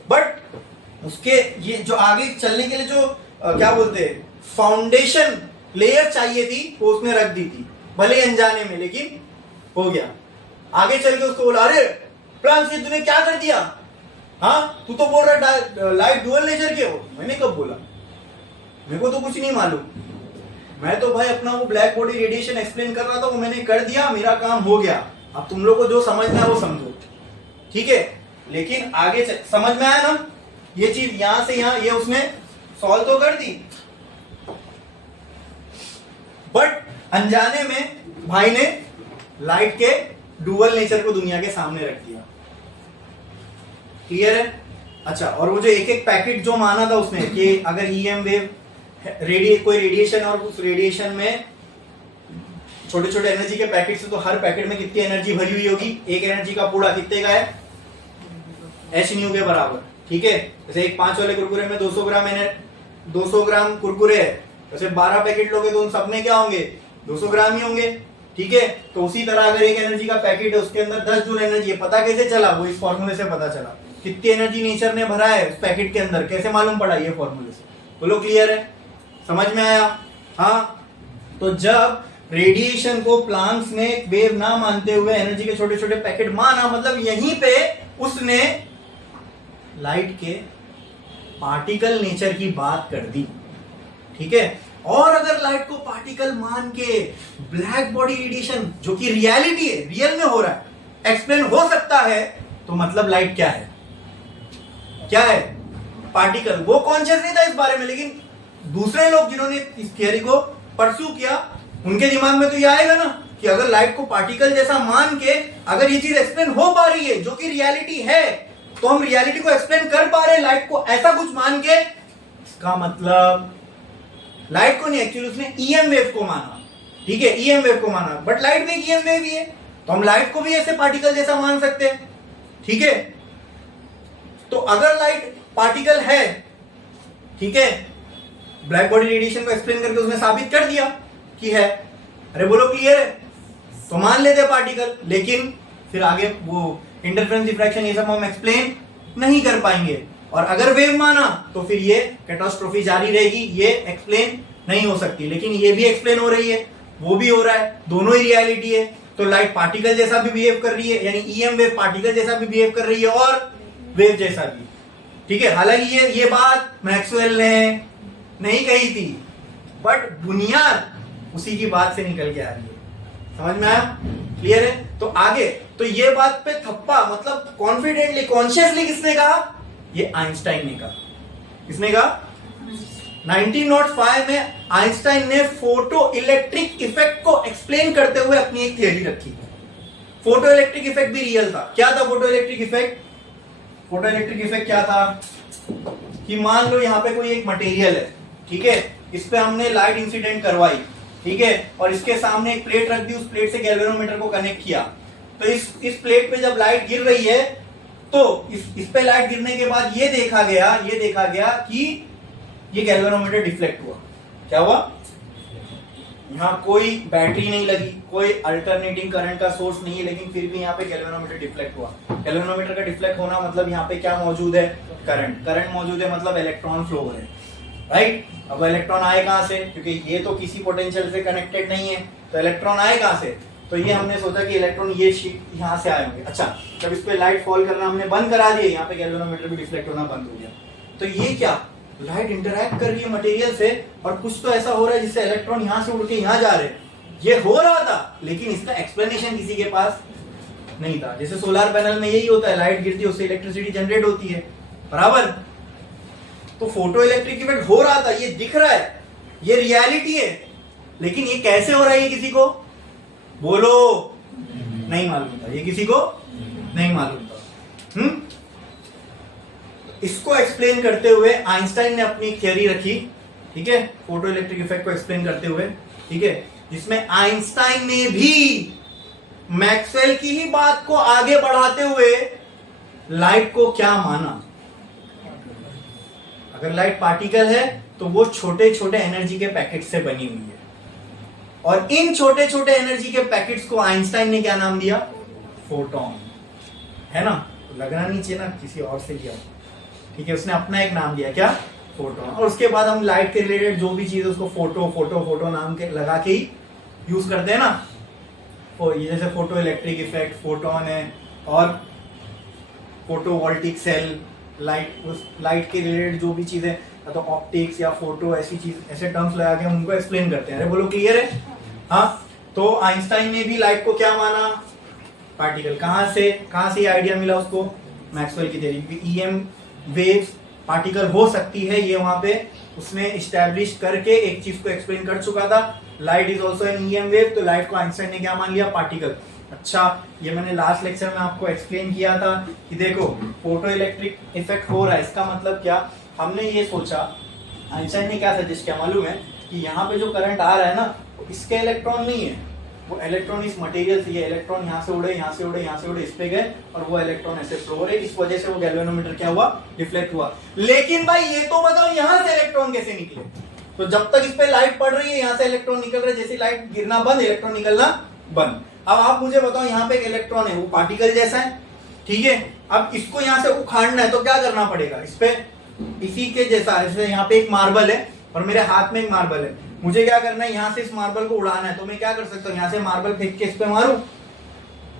बट उसके ये जो आगे चलने के लिए जो क्या बोलते हैं फाउंडेशन लेयर चाहिए थी, वो उसने रख दी थी, भले अनजाने में, लेकिन हो गया. आगे चल के उसको बोला, अरे प्लांक्स ये तूने क्या कर दिया? हाँ, तू तो बोल रहा लाइट डुअल नेचर के हो. मैंने कब बोला? मेरे को तो कुछ नहीं मालूम. मैं तो भाई अपना वो ब्लैक बॉडी रेडिएशन एक्सप्लेन कर रहा था, वो मैंने कर दिया, मेरा काम हो गया. अब तुम लोग को जो समझना है वो समझो, ठीक है. लेकिन आगे समझ में आया ना ये चीज, यहां से यहां ये उसने सॉल्व तो कर दी, बट अनजाने में भाई ने लाइट के डुअल नेचर को दुनिया के सामने रख दिया. क्लियर है? अच्छा, और वो जो एक एक पैकेट जो माना था उसने कि अगर EM वेव कोई रेडिएशन, और उस रेडिएशन में छोटे छोटे एनर्जी के पैकेट से, तो हर पैकेट में कितनी एनर्जी भरी हुई होगी? एक एनर्जी का पूरा कितने का है? h न्यू के बराबर, ठीक है. जैसे एक 5 वाले कुरकुरे में 200 ग्राम कुरकुरे है, जैसे 12 पैकेट लोगे तो उन सब में क्या होंगे? 200 ग्राम ही होंगे. ठीक है। तो उसी तरह अगर एक एनर्जी का पैकेट है उसके अंदर 10 जूल एनर्जी है, पता कैसे चला? वो इस फॉर्मूले से पता चला। कितनी एनर्जी नेचर ने भरा है उस पैकेट के अंदर, कैसे मालूम पड़ा? ये फॉर्मूले से। बोलो क्लियर है, समझ में आया? हाँ, तो जब रेडिएशन को प्लांक्स ने वेव ना मानते हुए एनर्जी के छोटे छोटे पैकेट माना, मतलब यहीं पे उसने लाइट के पार्टिकल नेचर की बात कर दी, ठीक है। और अगर लाइट को पार्टिकल मान के ब्लैक बॉडी रेडिएशन जो कि रियलिटी है, रियल में हो रहा है, एक्सप्लेन हो सकता है, तो मतलब लाइट क्या है? क्या है? पार्टिकल। वो कॉन्शियस नहीं था इस बारे में, लेकिन दूसरे लोग जिन्होंने इस थियरी को परस्यू किया, उनके दिमाग में तो ये आएगा ना कि अगर लाइट को पार्टिकल जैसा मान के अगर ये चीज एक्सप्लेन हो पा रही है जो कि रियलिटी है, तो हम रियलिटी को एक्सप्लेन कर पा रहे हैं लाइट को ऐसा कुछ मान के, इसका मतलब लाइट को नहीं, एक्चुअली उसने ईएम वेव को माना, ठीक है, ईएम वेव को माना, बट लाइट भी ईएम वेव ही है, तो हम लाइट को भी ऐसे पार्टिकल जैसा मान सकते हैं, ठीक है। तो अगर लाइट पार्टिकल है, ठीक है, ब्लैक बॉडी रेडिएशन को एक्सप्लेन करके उसने साबित कर दिया कि है, अरे बोलो क्लियर है, तो मान लेते पार्टिकल, लेकिन फिर आगे वो इंटरफेरेंस डिफ्रैक्शन ये सब हम एक्सप्लेन नहीं कर पाएंगे। और अगर वेव माना तो फिर ये कैटास्ट्रोफी जारी रहेगी, ये एक्सप्लेन नहीं हो सकती, लेकिन ये भी एक्सप्लेन हो रही है, वो भी हो रहा है, दोनों ही रियलिटी है। तो लाइट पार्टिकल जैसा भी बिहेव कर रही है, यानी ईएम वेव पार्टिकल जैसा भी बिहेव कर रही है और वेव जैसा भी, ठीक है। हालांकि ये बात मैक्सवेल ने नहीं कही थी, बट बुनियाद उसी की बात से निकल के आ रही है, समझ में आया? क्लियर है? तो आगे तो ये बात पे थप्पा, मतलब कॉन्फिडेंटली, कॉन्शियसली किसने कहा? ये आइंस्टाइन ने कहा। किसने कहा? 1905 में आइंस्टाइन ने फोटो इलेक्ट्रिक इफेक्ट को एक्सप्लेन करते हुए अपनी एक थियरी रखी। फोटो इलेक्ट्रिक इफेक्ट भी रियल था। क्या था photo electric effect? Photo electric effect क्या था कि मान लो यहां पे कोई एक मटेरियल है, ठीक है, इस पे हमने लाइट इंसिडेंट करवाई, ठीक है, और इसके सामने एक प्लेट रख दी, उस प्लेट से गैल्वेनोमीटर को कनेक्ट किया, तो इस प्लेट पे जब लाइट गिर रही है तो इस पे लाइट गिरने के बाद ये देखा गया कि ये गैल्वेनोमीटर डिफ्लेक्ट हुआ। क्या हुआ? यहाँ कोई बैटरी नहीं लगी, कोई अल्टरनेटिंग करंट का सोर्स नहीं है, लेकिन फिर भी यहाँ पे गैल्वेनोमीटर डिफ्लेक्ट हुआ। गैल्वेनोमीटर का डिफ्लेक्ट होना मतलब यहाँ पे क्या मौजूद है? करंट मौजूद है, मतलब इलेक्ट्रॉन फ्लो हो रहे हैं, राइट। अब इलेक्ट्रॉन आए कहां से? क्योंकि ये तो किसी पोटेंशियल से कनेक्टेड नहीं है, तो इलेक्ट्रॉन आए कहां से? तो ये हमने सोचा कि इलेक्ट्रॉन ये शीट यहाँ से आए होंगे। अच्छा, जब इस पे लाइट फॉल करना हमने बंद करा दिया, यहाँ पे गैल्वेनोमीटर भी डिफ्लेक्ट होना बंद हो गया। तो ये क्या? लाइट इंटरैक्ट कर रही है मटेरियल से और कुछ तो ऐसा हो रहा है जिससे इलेक्ट्रॉन यहाँ से उड़ के यहाँ जा रहे हैं। ये हो रहा था, लेकिन इसका एक्सप्लेनेशन किसी के पास नहीं था। जैसे सोलर पैनल में यही होता है, लाइट गिरती है, उससे इलेक्ट्रिसिटी जनरेट होती है, बराबर। तो फोटो इलेक्ट्रिक इफेक्ट हो रहा था, ये दिख रहा है, ये रियलिटी है, लेकिन ये कैसे हो रहा है ये किसी को बोलो नहीं मालूम था, ये किसी को नहीं मालूम था। इसको एक्सप्लेन करते हुए आइंस्टाइन ने अपनी थियरी रखी, ठीक है, फोटो इलेक्ट्रिक इफेक्ट को एक्सप्लेन करते हुए, ठीक है, जिसमें आइंस्टाइन ने भी मैक्सवेल की ही बात को आगे बढ़ाते हुए लाइट को क्या माना? अगर लाइट पार्टिकल है तो वो छोटे छोटे एनर्जी के पैकेट से बनी हुई है, और इन छोटे छोटे एनर्जी के पैकेट्स को आइंस्टाइन ने क्या नाम दिया? फोटॉन, है ना? लगना नहीं चाहिए ना किसी और से किया, ठीक है, उसने अपना एक नाम दिया, क्या? फोटॉन। और उसके बाद हम लाइट के रिलेटेड जो भी चीज उसको फोटो नाम के लगा के ही यूज करते हैं ना। और ये जैसे फोटो इलेक्ट्रिक इफेक्ट, फोटोन है, और फोटोवोल्टिक सेल, लाइट के रिलेटेड जो भी चीजें, तो ऑप्टिक्स या फोटो, ऐसी चीज, ऐसे टर्म्स लगा के हम उनको एक्सप्लेन करते हैं। अरे बोलो क्लियर है? हाँ, तो आइंस्टाइन ने भी लाइट को क्या माना? पार्टिकल। कहां से आइडिया मिला उसको? मैक्सवेल की थ्योरी, ईएम वेव्स पार्टिकल हो सकती है, ये वहां पे उसने इस्टेब्लिश करके एक चीज को एक्सप्लेन कर चुका था। Light is also an EM wave, तो लाइट को आइंस्टाइन ने क्या मान लिया? पार्टिकल। अच्छा, ये मैंने लास्ट लेक्चर में आपको एक्सप्लेन किया था कि देखो फोटो इलेक्ट्रिक इफेक्ट हो रहा है, इसका मतलब क्या? हमने ये सोचा, आइंस्टाइन ने क्या सजेस्ट किया मालूम है? कि यहाँ पे जो करंट आ रहा है ना, इसके इलेक्ट्रॉन नहीं है, वो इलेक्ट्रॉन इस मटेरियल से, ये इलेक्ट्रॉन यहाँ से उड़े, इस पे गए, और वो इलेक्ट्रॉन ऐसे फ्लो हो रहे, इस वजह से वो गैल्वेनोमीटर क्या हुआ? डिफ्लेक्ट हुआ। लेकिन भाई ये तो बताओ यहाँ से इलेक्ट्रॉन कैसे निकले? तो जब तक इस पे लाइट पड़ रही है, यहाँ से इलेक्ट्रॉन निकल रहे, जैसे लाइट गिरना बंद, इलेक्ट्रॉन निकलना बंद। अब आप मुझे बताओ, यहाँ पे एक इलेक्ट्रॉन है, वो पार्टिकल जैसा है, ठीक है। अब इसको यहाँ से उखाड़ना है तो क्या करना पड़ेगा, इस पे इसी के जैसा, जैसे यहाँ पे एक मार्बल है और मेरे हाथ में एक मार्बल है, मुझे क्या करना है, यहाँ से इस मार्बल को उड़ाना है, तो मैं क्या कर सकता हूँ, यहाँ से मार्बल फेंक के इस पे मारूं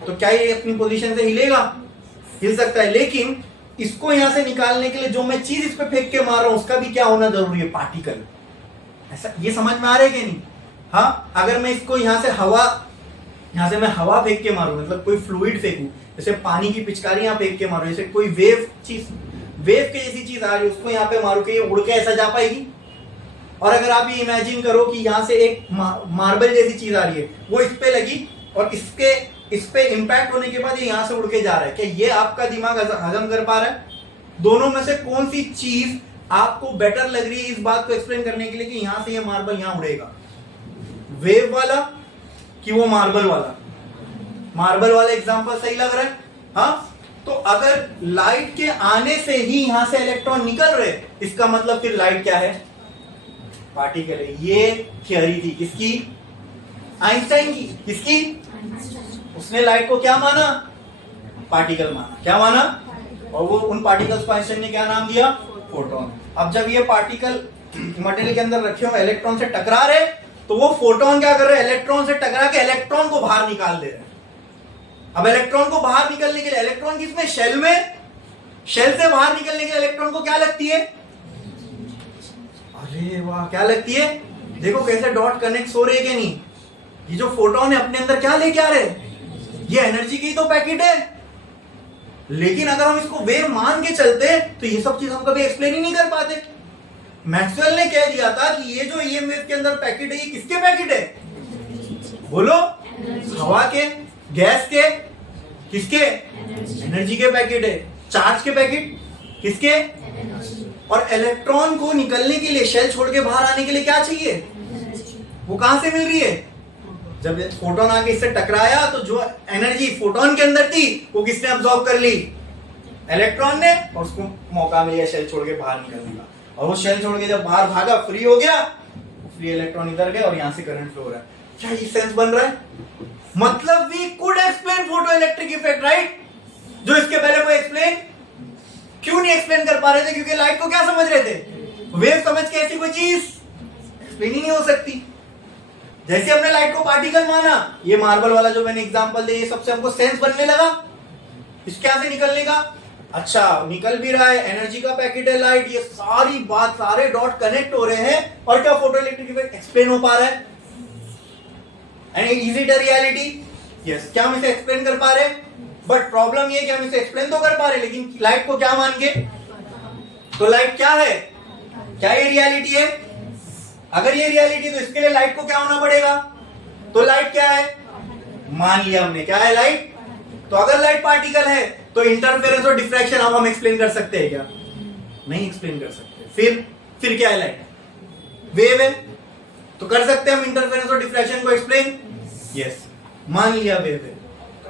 तो क्या ये अपनी पोजीशन से हिलेगा, हिल सकता है। लेकिन इसको यहाँ से निकालने के लिए जो मैं चीज इस पे फेंक के मार रहा हूं उसका भी क्या होना जरूरी है, पार्टिकल। ऐसा ये समझ में आ रहा है कि नहीं? हाँ, अगर मैं इसको यहाँ से मैं हवा फेंक के मारूं, मतलब कोई फ्लूइड फेंकूं, जैसे पानी की पिचकारी यहाँ फेंक के मारूं, जैसे कोई वेव के जैसी चीज आ रही है उसको यहाँ पे मारूं, कि ये उड़ के ऐसा जा पाएगी? और अगर आप ये इमेजिन करो कि यहाँ से एक मार्बल जैसी चीज आ रही है, वो इस पे लगी और इस पे इम्पैक्ट होने के बाद ये यहाँ से उड़ के जा रहा है, क्या ये आपका दिमाग हजम कर पा रहा है? दोनों में से कौन सी चीज आपको बेटर लग रही है इस बात को एक्सप्लेन करने के लिए कि यहाँ से ये मार्बल यहाँ उड़ेगा? वेव वाला कि वो मार्बल वाला? मार्बल वाला एग्जांपल सही लग रहा है। हाँ, तो अगर लाइट के आने से ही यहां से इलेक्ट्रॉन निकल रहे, इसका मतलब फिर लाइट क्या है, पार्टिकल है। ये थ्योरी थी किसकी, आइंस्टाइन की। किसकी? उसने लाइट को क्या माना, पार्टिकल माना। क्या माना? और वो उन पार्टिकल्स को आइंस्टाइन ने क्या नाम दिया, फोटोन। अब जब ये पार्टिकल मटेरियल के अंदर रखे हो, इलेक्ट्रॉन से टकरा रहे, तो वो फोटोन क्या कर रहे हैं, इलेक्ट्रॉन से टकरा के इलेक्ट्रॉन को बाहर निकाल दे रहे हैं। अब इलेक्ट्रॉन को बाहर निकलने के लिए, इलेक्ट्रॉन किसमें, शेल में, शेल से बाहर निकलने के लिए इलेक्ट्रॉन को क्या लगती है, अरे वाह, क्या लगती है? देखो कैसे डॉट कनेक्ट हो रहे हैं कि नहीं। ये जो फोटोन है अपने अंदर क्या लेके आ रहे हैं, ये एनर्जी की तो पैकेट है। लेकिन अगर हम इसको वेव मान के चलते तो ये सब चीज हम कभी एक्सप्लेन ही नहीं कर पाते। मैक्सवेल ने कह दिया था कि ये जो ईएमएफ के अंदर पैकेट है, ये किसके पैकेट है, बोलो? हवा के, गैस के, किसके, एनर्जी के पैकेट है। चार्ज के पैकेट किसके, और इलेक्ट्रॉन को निकलने के लिए, शेल छोड़ के बाहर आने के लिए क्या चाहिए, वो कहां से मिल रही है? जब फोटोन आके इससे टकराया तो जो एनर्जी फोटोन के अंदर थी वो किसने अब्सॉर्ब कर ली, इलेक्ट्रॉन ने, और उसको मौका मिला शेल छोड़ के बाहर निकलने का। और वो शेल छोड़ के जब बाहर भागा, फ्री हो गया, फ्री इलेक्ट्रॉन इधर गए और यहां से करंट फ्लो हो रहा है। क्या ये सेंस बन रहा है? मतलब we could explain photo electric effect, right? जो इसके पहले वो एक्सप्लेन क्यों नहीं एक्सप्लेन कर पा रहे थे, क्योंकि लाइट को क्या समझ रहे थे, वेव समझ के ऐसी कोई चीज एक्सप्लेन ही नहीं हो सकती। जैसे हमने लाइट को पार्टिकल माना, ये मार्बल वाला जो मैंने एग्जांपल दिया, ये सबसे हमको सेंस बनने लगा इसके यहां से निकलने का। अच्छा, निकल भी रहा है, एनर्जी का पैकेट है लाइट, ये सारी बात, सारे डॉट कनेक्ट हो रहे हैं, और क्या फोटो इलेक्ट्रिक इफेक्ट एक्सप्लेन हो पा रहा है? And is it a reality? Yes. क्या हम इसे एक्सप्लेन कर पा रहे हैं? बट प्रॉब्लम ये कि हम इसे एक्सप्लेन तो कर पा रहे, लेकिन लाइट को क्या मान के? तो लाइट क्या है, क्या ये रियलिटी है? अगर ये रियलिटी तो इसके लिए लाइट को क्या होना पड़ेगा? तो लाइट क्या है, मान लिया हमने, क्या है लाइट। तो अगर लाइट पार्टिकल है तो इंटरफेरेंस और डिफ्रैक्शन अब हम एक्सप्लेन कर सकते हैं क्या? नहीं एक्सप्लेन कर सकते। फिर क्या है, लाइट वेव है, तो कर सकते हैं हम इंटरफेरेंस और डिफ्रैक्शन को एक्सप्लेन? यस, मान लिया वेव है।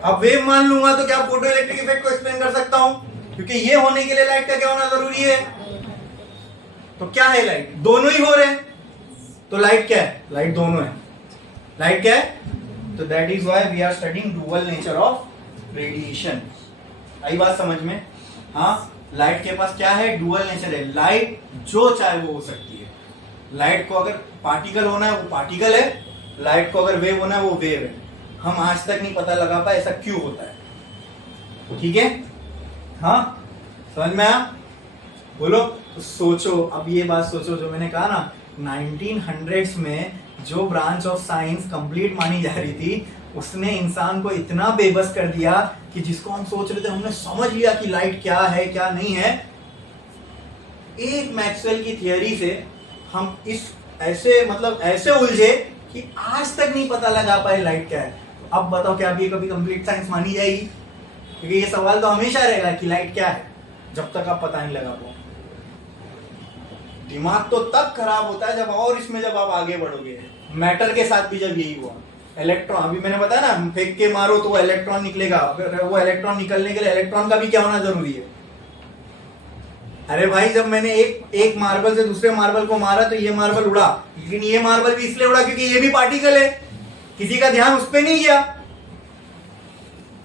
अब वेव मान लूंगा तो क्या फोटो इलेक्ट्रिक इफेक्ट को एक्सप्लेन कर सकता हूं? क्योंकि ये होने के लिए लाइट का क्या होना जरूरी है? तो क्या है, लाइट, दोनों ही हो रहे हैं। तो लाइट क्या है, लाइट दोनों है। लाइट क्या है? तो that is why we are studying dual nature of radiation. आई बात समझ में? हाँ, लाइट के पास क्या है, डुअल नेचर है। लाइट जो चाहे वो हो सकती है। लाइट को अगर पार्टिकल होना है वो पार्टिकल है, लाइट को अगर वेव होना है वो वेव है। हम आज तक नहीं पता लगा पाए ऐसा क्यों होता है। ठीक है? हाँ, समझ में आया? बोलो। तो सोचो, अब ये बात सोचो, जो मैंने कहा ना 1900s में जो ब्रांच ऑफ साइंस कंप्लीट मानी जा रही थी, उसने इंसान को इतना बेबस कर दिया कि जिसको हम सोच रहे थे, हमने समझ लिया कि लाइट क्या है क्या नहीं है। एक मैक्सवेल की थियरी से हम इस ऐसे उलझे कि आज तक नहीं पता लगा पाए लाइट क्या है। अब बताओ, क्या अभी कभी कंप्लीट साइंस मानी जाएगी? क्योंकि ये सवाल तो हमेशा रहेगा कि लाइट क्या है, जब तक आप पता नहीं लगा पाओ। दिमाग तो तब खराब होता है जब आप आगे बढ़ोगे। मैटर के साथ भी जब यही हुआ, इलेक्ट्रॉन, अभी मैंने बताया ना, फेंक के मारो तो वो इलेक्ट्रॉन निकलेगा। वो इलेक्ट्रॉन निकलने के लिए इलेक्ट्रॉन का भी क्या होना जरूरी है? अरे भाई, जब मैंने एक मार्बल से दूसरे मार्बल को मारा तो ये मार्बल उड़ा, लेकिन ये मार्बल भी इसलिए उड़ा क्योंकि ये भी पार्टिकल है, किसी का ध्यान उस पर नहीं गया।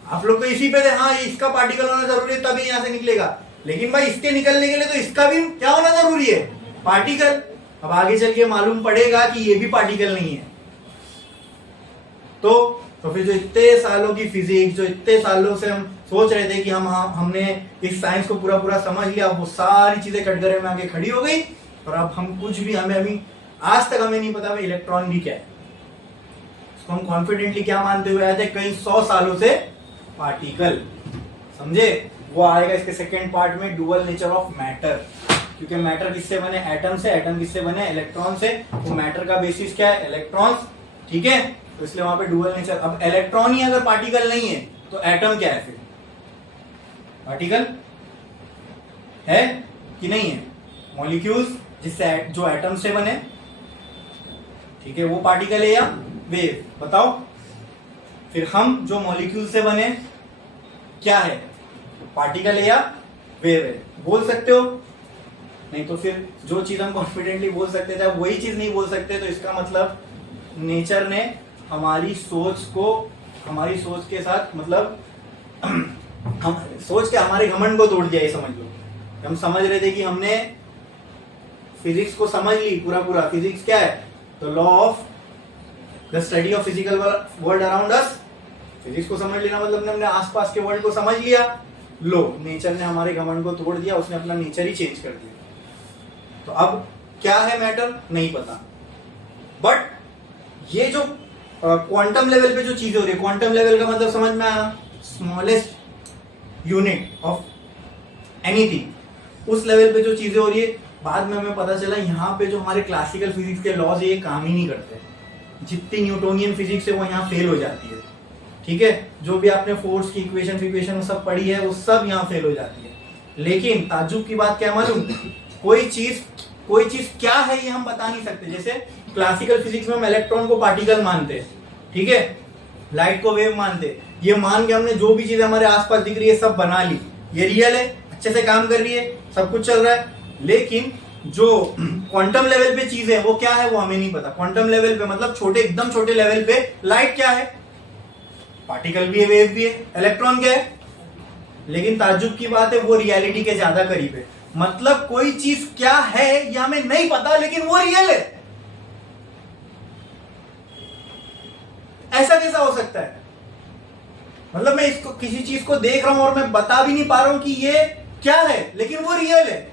आप लोग तो इसी पे थे, हाँ इसका पार्टिकल होना जरूरी है तभी यहां से निकलेगा, लेकिन भाई इसके निकलने के लिए तो इसका भी क्या होना जरूरी है, पार्टिकल। अब आगे चल के मालूम पड़ेगा कि ये भी पार्टिकल नहीं है। तो फिर जो इतने सालों की फिजिक्स, जो इतने सालों से हम सोच रहे थे कि हमने इस साइंस को पूरा पूरा समझ लिया, वो सारी चीजें कटघरे में आके खड़ी हो गई, और अब हम कुछ भी, हमें अभी आज तक हमें नहीं पता भाई इलेक्ट्रॉन भी क्या है। इसको हम कॉन्फिडेंटली क्या मानते हुए आए थे कई 100 सालों से, पार्टिकल। समझे? वो आएगा इसके सेकेंड पार्ट में, डुअल नेचर ऑफ मैटर। क्योंकि मैटर किससे बने, एटम से, एटम किससे बने, इलेक्ट्रॉन से। तो मैटर का बेसिस क्या है, इलेक्ट्रॉन्स। ठीक है, तो इसलिए वहां पे डुअल नेचर। अब इलेक्ट्रॉन ही अगर पार्टिकल नहीं है तो एटम क्या है फिर, पार्टिकल है कि नहीं है? मॉलिक्यूल्स जिससे जो एटम से बने, ठीक है, वो पार्टिकल है या वेव, बताओ। फिर हम जो मॉलिक्यूल से बने क्या है, पार्टिकल है या वेव है, बोल सकते हो? नहीं तो फिर जो चीज हम कॉन्फिडेंटली बोल सकते थे वही चीज नहीं बोल सकते, तो इसका मतलब नेचर ने हमारी सोच के साथ, मतलब हम सोच के हमारे घमंड को तोड़ दिया, ये समझ लो। हम समझ रहे थे कि हमने फिजिक्स को समझ ली पूरा। फिजिक्स क्या है, तो law of the study of physical world around us. Physics को समझ लेना मतलब हमने आसपास के वर्ल्ड को समझ लिया। लो, नेचर ने हमारे घमंड को तोड़ दिया, उसने अपना नेचर ही चेंज कर दिया। तो अब क्या है मैटर, नहीं पता। बट ये जो क्वांटम लेवल पे जो चीजें हो रही है, क्वांटम लेवल का मतलब समझ में आया, स्मॉलेस्ट यूनिट ऑफ एनीथिंग, उस लेवल पे जो चीजें हो रही है। बाद में हमें पता चला यहाँ पे जो हमारे क्लासिकल फिजिक्स के लॉज ये काम ही नहीं करते। जितनी न्यूटोनियन फिजिक्स है वो यहाँ फेल हो जाती है। ठीक है, जो भी आपने फोर्स की इक्वेशन सब पढ़ी है वो सब यहाँ फेल हो जाती है। लेकिन ताज्जुब की बात क्या मालूम, कोई चीज क्या है ये हम बता नहीं सकते। जैसे क्लासिकल फिजिक्स में हम इलेक्ट्रॉन को पार्टिकल मानते हैं, ठीक है, लाइट को वेव मानते हैं। ये मान के हमने जो भी चीजें हमारे आसपास दिख रही है सब बना ली, ये रियल है, अच्छे से काम कर रही है, सब कुछ चल रहा है। लेकिन जो क्वांटम लेवल पे चीजें हैं वो क्या है वो हमें नहीं पता। क्वांटम लेवल पे मतलब छोटे, एकदम छोटे लेवल पे लाइट क्या है, पार्टिकल भी है, वेव भी है, इलेक्ट्रॉन क्या है। लेकिन ताज्जुब की बात है वो रियलिटी के ज्यादा करीब है। मतलब कोई चीज क्या है ये हमें नहीं पता लेकिन वो रियल है। ऐसा कैसा हो सकता है? मतलब मैं इसको, किसी चीज को देख रहा हूं और मैं बता भी नहीं पा रहा हूं कि ये क्या है, लेकिन वो रियल है।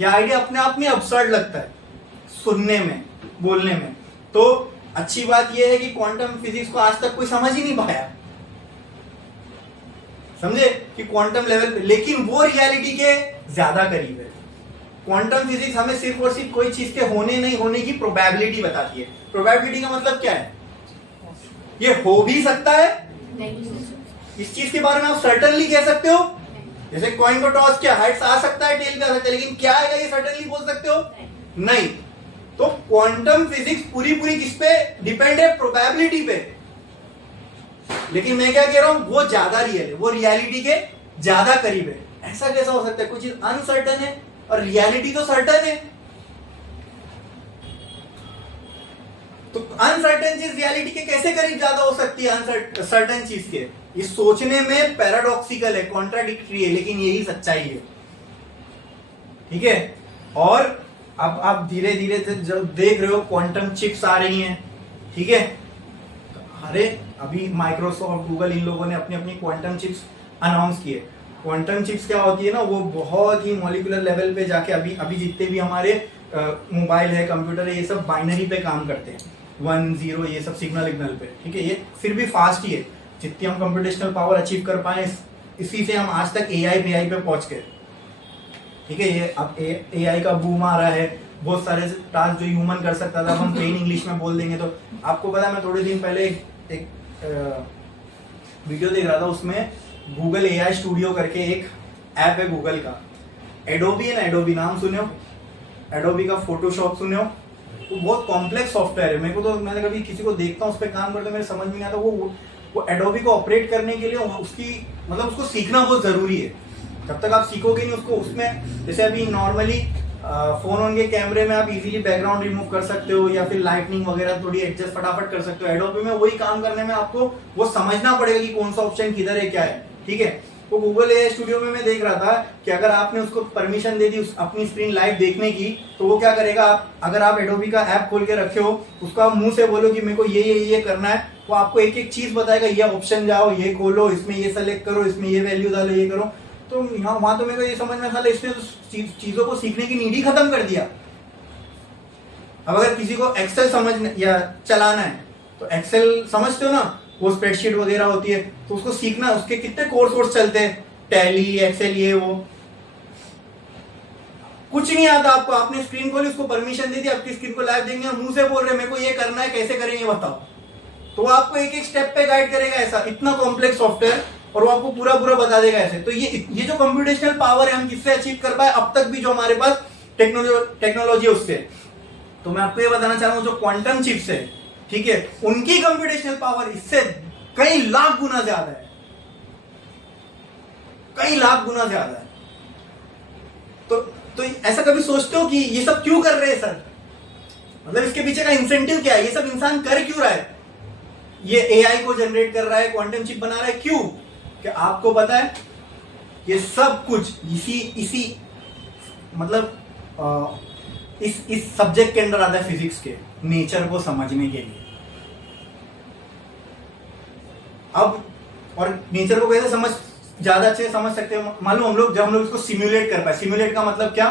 यह आइडिया अपने आप में अब्सर्ड लगता है सुनने में, बोलने में। तो अच्छी बात यह है कि क्वांटम फिजिक्स को आज तक कोई समझ ही नहीं पाया, समझे, कि क्वांटम लेवल पे, लेकिन वो रियलिटी के ज्यादा करीब है। क्वांटम फिजिक्स हमें सिर्फ और सिर्फ कोई चीज के होने नहीं होने की प्रोबेबिलिटी बताती है। प्रोबेबिलिटी का मतलब क्या है, ये हो भी सकता है, इस चीज के बारे में आप सर्टेनली कह सकते हो। जैसे कॉइन को टॉस किया, हेड्स आ सकता है, टेल भी आ सकता है, लेकिन क्या आएगा ये सर्टेनली बोल सकते हो? नहीं। तो क्वांटम फिजिक्स पूरी किस पे डिपेंड है, प्रोबेबिलिटी पे। लेकिन मैं क्या कह रहा हूं, वो ज्यादा रियल है, वो रियलिटी के ज्यादा करीब है। ऐसा कैसा हो सकता है, कुछ चीज अनसर्टन है और रियलिटी तो सर्टन है। तो अनसर्टन चीज रियलिटी के कैसे करीब ज्यादा हो सकती है सर्टन चीज के? ये सोचने में पैराडॉक्सिकल है, कॉन्ट्राडिक्टरी है, लेकिन यही सच्चाई है। ठीक है, और अब आप धीरे धीरे जब देख रहे हो क्वांटम चिप्स आ रही हैं, ठीक है, अरे अभी माइक्रोसॉफ्ट, गूगल, इन लोगों ने अपनी अपनी क्वांटम चिप्स अनाउंस किए। क्वांटम चिप्स क्या होती है ना, वो बहुत ही मॉलिक्यूलर लेवल पे जाके, अभी जितने भी हमारे मोबाइल है, कंप्यूटर है, ये सब बाइनरी पे काम करते हैं, 1 0, ये सब सिग्नल पे। ठीक है, ये फिर भी फास्ट ही है। जितनी हम कंप्यूटेशनल पावर अचीव कर पाए, इसी से हम आज तक एआई पे पहुंच गए। ठीक है, ये अब एआई का बूम आ रहा है, बहुत सारे टास्क जो ह्यूमन कर सकता था हम प्लेन इंग्लिश में बोल देंगे। तो आपको पता है, मैं थोड़े दिन पहले एक वीडियो देख रहा था, उसमें गूगल एआई स्टूडियो करके एक ऐप है गूगल का। एडोबी है ना, एडोबी नाम सुने हो? एडोबी का फोटोशॉप सुने हो? वो बहुत कॉम्प्लेक्स सॉफ्टवेयर है। मेरे को तो, मैंने कभी किसी को देखता हूँ उस पर काम करते, मेरे समझ में नहीं आता। वो एडोबी को ऑपरेट करने के लिए उसको सीखना बहुत जरूरी है। जब तक आप सीखोगे नहीं उसको, उसमें जैसे अभी नॉर्मली फोन ऑन के कैमरे में आप इजीली बैकग्राउंड रिमूव कर सकते हो या फिर लाइटनिंग वगैरह थोड़ी एडजस्ट फटाफट कर सकते हो। एडोबी में वही काम करने में आपको वो समझना पड़ेगा कि कौन सा ऑप्शन किधर है क्या है, ठीक है। तो गूगल एआई स्टूडियो में मैं देख रहा था कि अगर आपने उसको परमिशन दे दी अपनी स्क्रीन लाइव देखने की, तो वो क्या करेगा, आप अगर आप एडोबी का ऐप खोल के रखे हो, उसको आप मुंह से बोलो कि मेरे को ये करना है, वो आपको एक एक चीज बताएगा, ये ऑप्शन जाओ, ये खोलो, इसमें ये सेलेक्ट करो, इसमें ये वैल्यू डालो, ये करो। तो यहाँ वहां तो मेरे को ये समझ में साला इसने तो चीजों को सीखने की नीड ही खत्म कर दिया। अब अगर किसी को एक्सेल समझ या चलाना है, तो एक्सेल समझते हो ना, वो स्प्रेडशीट वगैरह होती है, तो उसको सीखना, उसके कितने कोर्स चलते हैं, टैली, एक्सेल, ये वो। कुछ नहीं आता आपको, आपने स्क्रीन खोली, उसको परमिशन दे दी, आपकी स्क्रीन को लाइव देंगे और मुंह से बोल रहे मेरे को ये करना है, कैसे करेंगे बताओ, तो वो आपको एक एक स्टेप पे गाइड करेगा। ऐसा इतना कॉम्प्लेक्स सॉफ्टवेयर, और वो आपको पूरा बता देगा ऐसे। तो ये जो कंप्यूटेशनल पावर है, हम किससे अचीव कर पाए अब तक भी, जो हमारे पास टेक्नोलॉजी है उससे। तो मैं आपको ये बताना चाह रहा हूँ, जो क्वांटम चिप्स है, ठीक है, उनकी कंप्यूटेशनल पावर इससे कई लाख गुना ज्यादा है, कई लाख गुना ज्यादा है। तो ऐसा कभी सोचते हो कि ये सब क्यों कर रहे हैं सर, मतलब इसके पीछे का इंसेंटिव क्या है, ये सब इंसान कर क्यों रहा है, ये एआई को जनरेट कर रहा है, क्वांटम चिप बना रहा है, क्यों? क्या आपको पता है? ये सब कुछ इसी मतलब इस सब्जेक्ट के अंदर आता है, फिजिक्स के, नेचर को समझने के लिए। अब और नेचर को कैसे ज्यादा अच्छे से समझ सकते हैं मालूम, हम लोग इसको सिमुलेट कर पाए। सिमुलेट का मतलब क्या,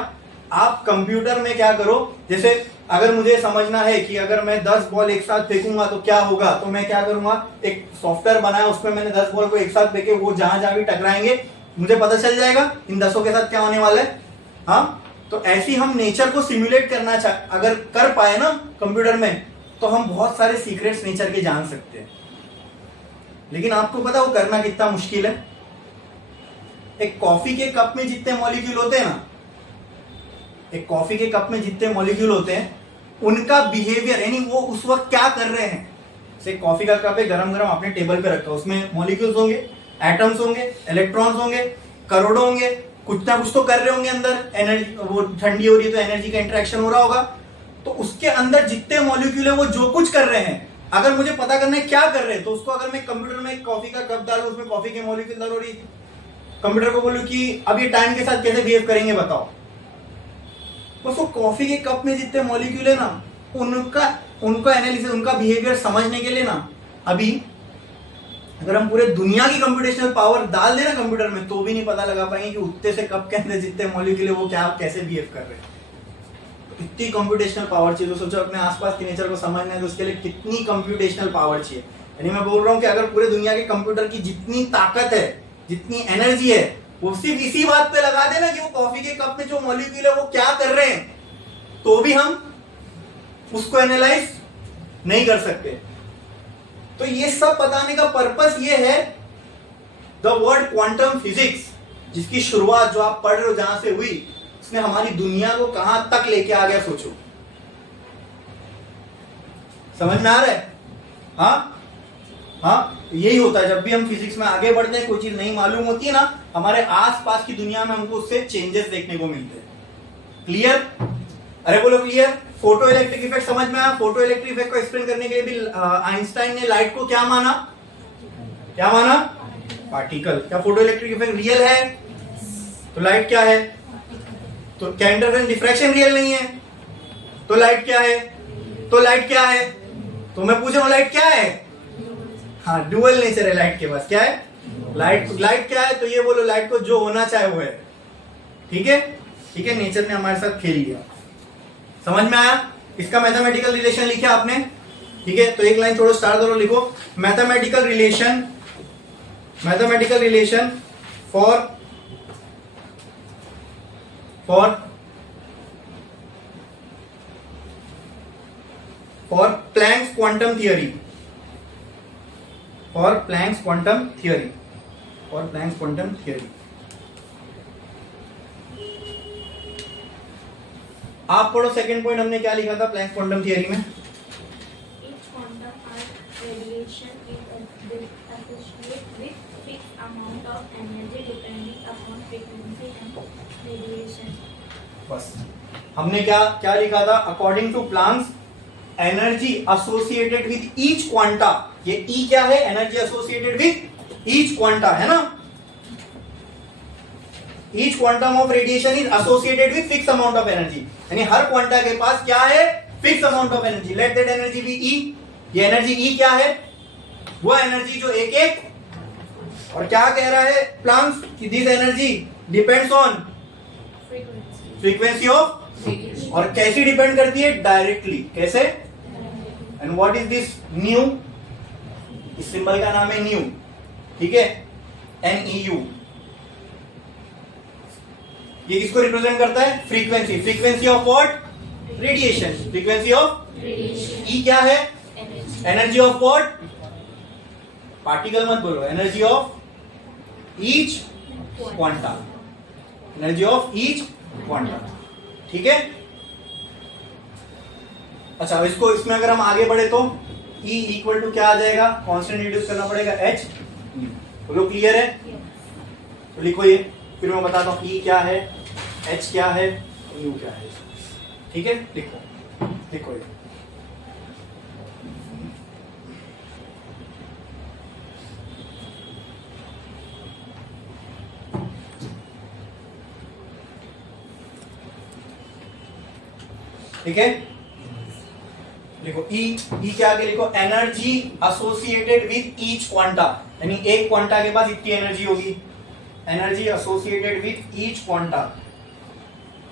आप कंप्यूटर में क्या करो, जैसे अगर मुझे समझना है कि अगर मैं 10 बॉल एक साथ फेंकूंगा तो क्या होगा, तो मैं क्या करूंगा, एक सॉफ्टवेयर बनाया, उसमें मैंने 10 बॉल को एक साथ फेंके, वो जहां भी टकराएंगे मुझे पता चल जाएगा इन 10 के साथ क्या होने वाला है। हाँ, तो ऐसे हम नेचर को सिमुलेट करना अगर कर पाए ना कंप्यूटर में, तो हम बहुत सारे सीक्रेट्स नेचर के जान सकते हैं। लेकिन आपको पता वो करना कितना मुश्किल है। एक कॉफी के कप में जितने मॉलिक्यूल होते हैं ना, एक कॉफी के कप में जितने मॉलिक्यूल होते हैं, उनका बिहेवियर, यानी वो उस वक्त क्या कर रहे हैं। जैसे कॉफी का कप है, गरम गरम आपने टेबल पे रखा, उसमें मॉलिक्यूल्स होंगे, एटम्स होंगे, इलेक्ट्रॉन्स होंगे, करोड़ों होंगे, कुछ ना कुछ तो कर रहे होंगे अंदर, एनर्जी, वो ठंडी हो रही है तो एनर्जी का इंटरेक्शन हो रहा होगा। तो उसके अंदर जितने मॉलिक्यूल है वो जो कुछ कर रहे हैं, अगर मुझे पता करना है क्या कर रहे हैं, तो उसको अगर मैं कंप्यूटर में कॉफी का कप डालू, उसमें कॉफी के मॉलिक्यूल डालू, कंप्यूटर को बोलूं कि अब ये टाइम के साथ कैसे बिहेव करेंगे बताओ, बस वो कॉफी के कप में जितने मॉलिक्यूल है ना, उनका एनालिसिस, उनका बिहेवियर समझने के लिए ना, अभी अगर हम पूरे दुनिया की कंप्यूटेशनल पावर डाल देना कंप्यूटर में, तो भी नहीं पता लगा पाएंगे कि उतने से कप के अंदर जितने मॉलिक्यूल है वो क्या कैसे बिहेव कर रहे हैं। इतनी कंप्यूटेशनल पावर चाहिए। तो सोचो अपने आसपास के नेचर को समझना है तो उसके लिए कितनी कंप्यूटेशनल पावर चाहिए। यानी मैं बोल रहा हूँ कि अगर पूरे दुनिया के कंप्यूटर की जितनी ताकत है, जितनी एनर्जी है, वो सिर्फ इसी बात पे लगा देना कि वो कॉफी के कप में जो मॉलिक्यूल है वो क्या कर रहे हैं, तो भी हम उसको एनालाइज नहीं कर सकते। तो ये सब बताने का पर्पस ये है, द वर्ड क्वांटम फिजिक्स, जिसकी शुरुआत जो आप पढ़ रहे हो जहां से हुई, उसने हमारी दुनिया को कहां तक लेके आ गया सोचो। समझ में आ रहा है? हाँ, यही होता है जब भी हम फिजिक्स में आगे बढ़ते हैं, कोई चीज नहीं मालूम होती है ना, हमारे आसपास की दुनिया में हमको उससे चेंजेस देखने को मिलते हैं। क्लियर? अरे बोलो क्लियर। फोटो इलेक्ट्रिक इफेक्ट समझ में आया? फोटो इलेक्ट्रिक इफेक्ट को एक्सप्लेन करने के लिए भी आइंस्टाइन ने लाइट को क्या माना? पार्टिकल। क्या फोटो इलेक्ट्रिक इफेक्ट रियल है? तो लाइट क्या है? तो क्या इंटरफेरेंस डिफ्रैक्शन रियल नहीं है? तो लाइट क्या है? तो मैं पूछ रहा हूं लाइट क्या है? हाँ, डुअल नेचर है लाइट के पास। क्या है? लाइट क्या है? तो ये बोलो लाइट को जो होना चाहे वो है। ठीक है, नेचर ने हमारे साथ खेल लिया। समझ में आया? इसका मैथमेटिकल रिलेशन लिखा आपने? ठीक है, तो एक लाइन छोड़ो, स्टार करो, लिखो mathematical relation for Planck's quantum theory. आप पढ़ो सेकंड पॉइंट, हमने क्या लिखा था प्लैंक्स क्वांटम थियरी में? Each quantum radiation is associated with fixed amount of energy depending upon frequency and radiation. बस हमने क्या क्या लिखा था, according to Planck's energy associated with each quanta, ये ई क्या है, energy associated with each quanta है ना, each quantum of radiation is associated with fix amount of energy, यानी हर क्वांटा के पास क्या है, fix amount of energy, let that energy be E, ये एनर्जी ई क्या है, वो एनर्जी जो एक एक, और क्या कह रहा है प्लांक्स कि this energy depends on frequency of, और कैसी डिपेंड करती है, डायरेक्टली, कैसे, and what is this new, इस सिंबल का नाम है न्यू, ठीक है, NEU, ये किसको रिप्रेजेंट करता है, frequency, frequency of what, radiation, frequency of, E क्या है, एनर्जी ऑफ व्हाट, पार्टिकल मत बोलो, energy of each quanta, energy of each quanta, ठीक है। अच्छा, इसको इसमें अगर हम आगे बढ़े तो E इक्वल टू क्या आ जाएगा, कांस्टेंट रिड्यूस करना पड़ेगा H, बोलो क्लियर है, तो लिखो ये, फिर मैं बताता हूं E क्या है, H क्या है, U क्या है, ठीक है, लिखो लिखो ये, ठीक है, देखो ई क्या आगे लिखो, energy associated with each quanta, यानी एक क्वांटा के पास इतनी एनर्जी होगी, energy associated with each quanta,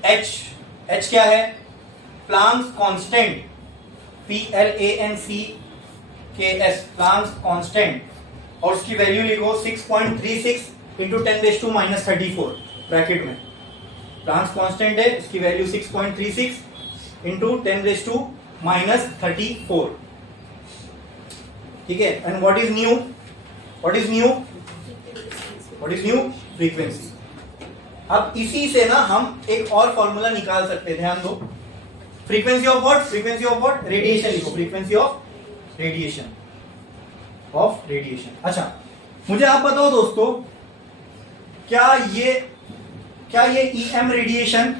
H क्या है, Planck's constant, PLANCKS, Planck's constant, और उसकी वैल्यू लिखो 6.36 इंटू 10⁻34 ब्रैकेट में, प्लांक्स कांस्टेंट है, इसकी वैल्यू 6.36 इंटू 10⁻34, ठीक है, and what is new, what is new, what is new, frequency. अब इसी से ना हम एक और फॉर्मूला निकाल सकते हैं, ध्यान दो, frequency of what, frequency of what, radiation लिखो, frequency of radiation, of radiation. अच्छा, मुझे आप बताओ दोस्तों, क्या ये EM रेडिएशन,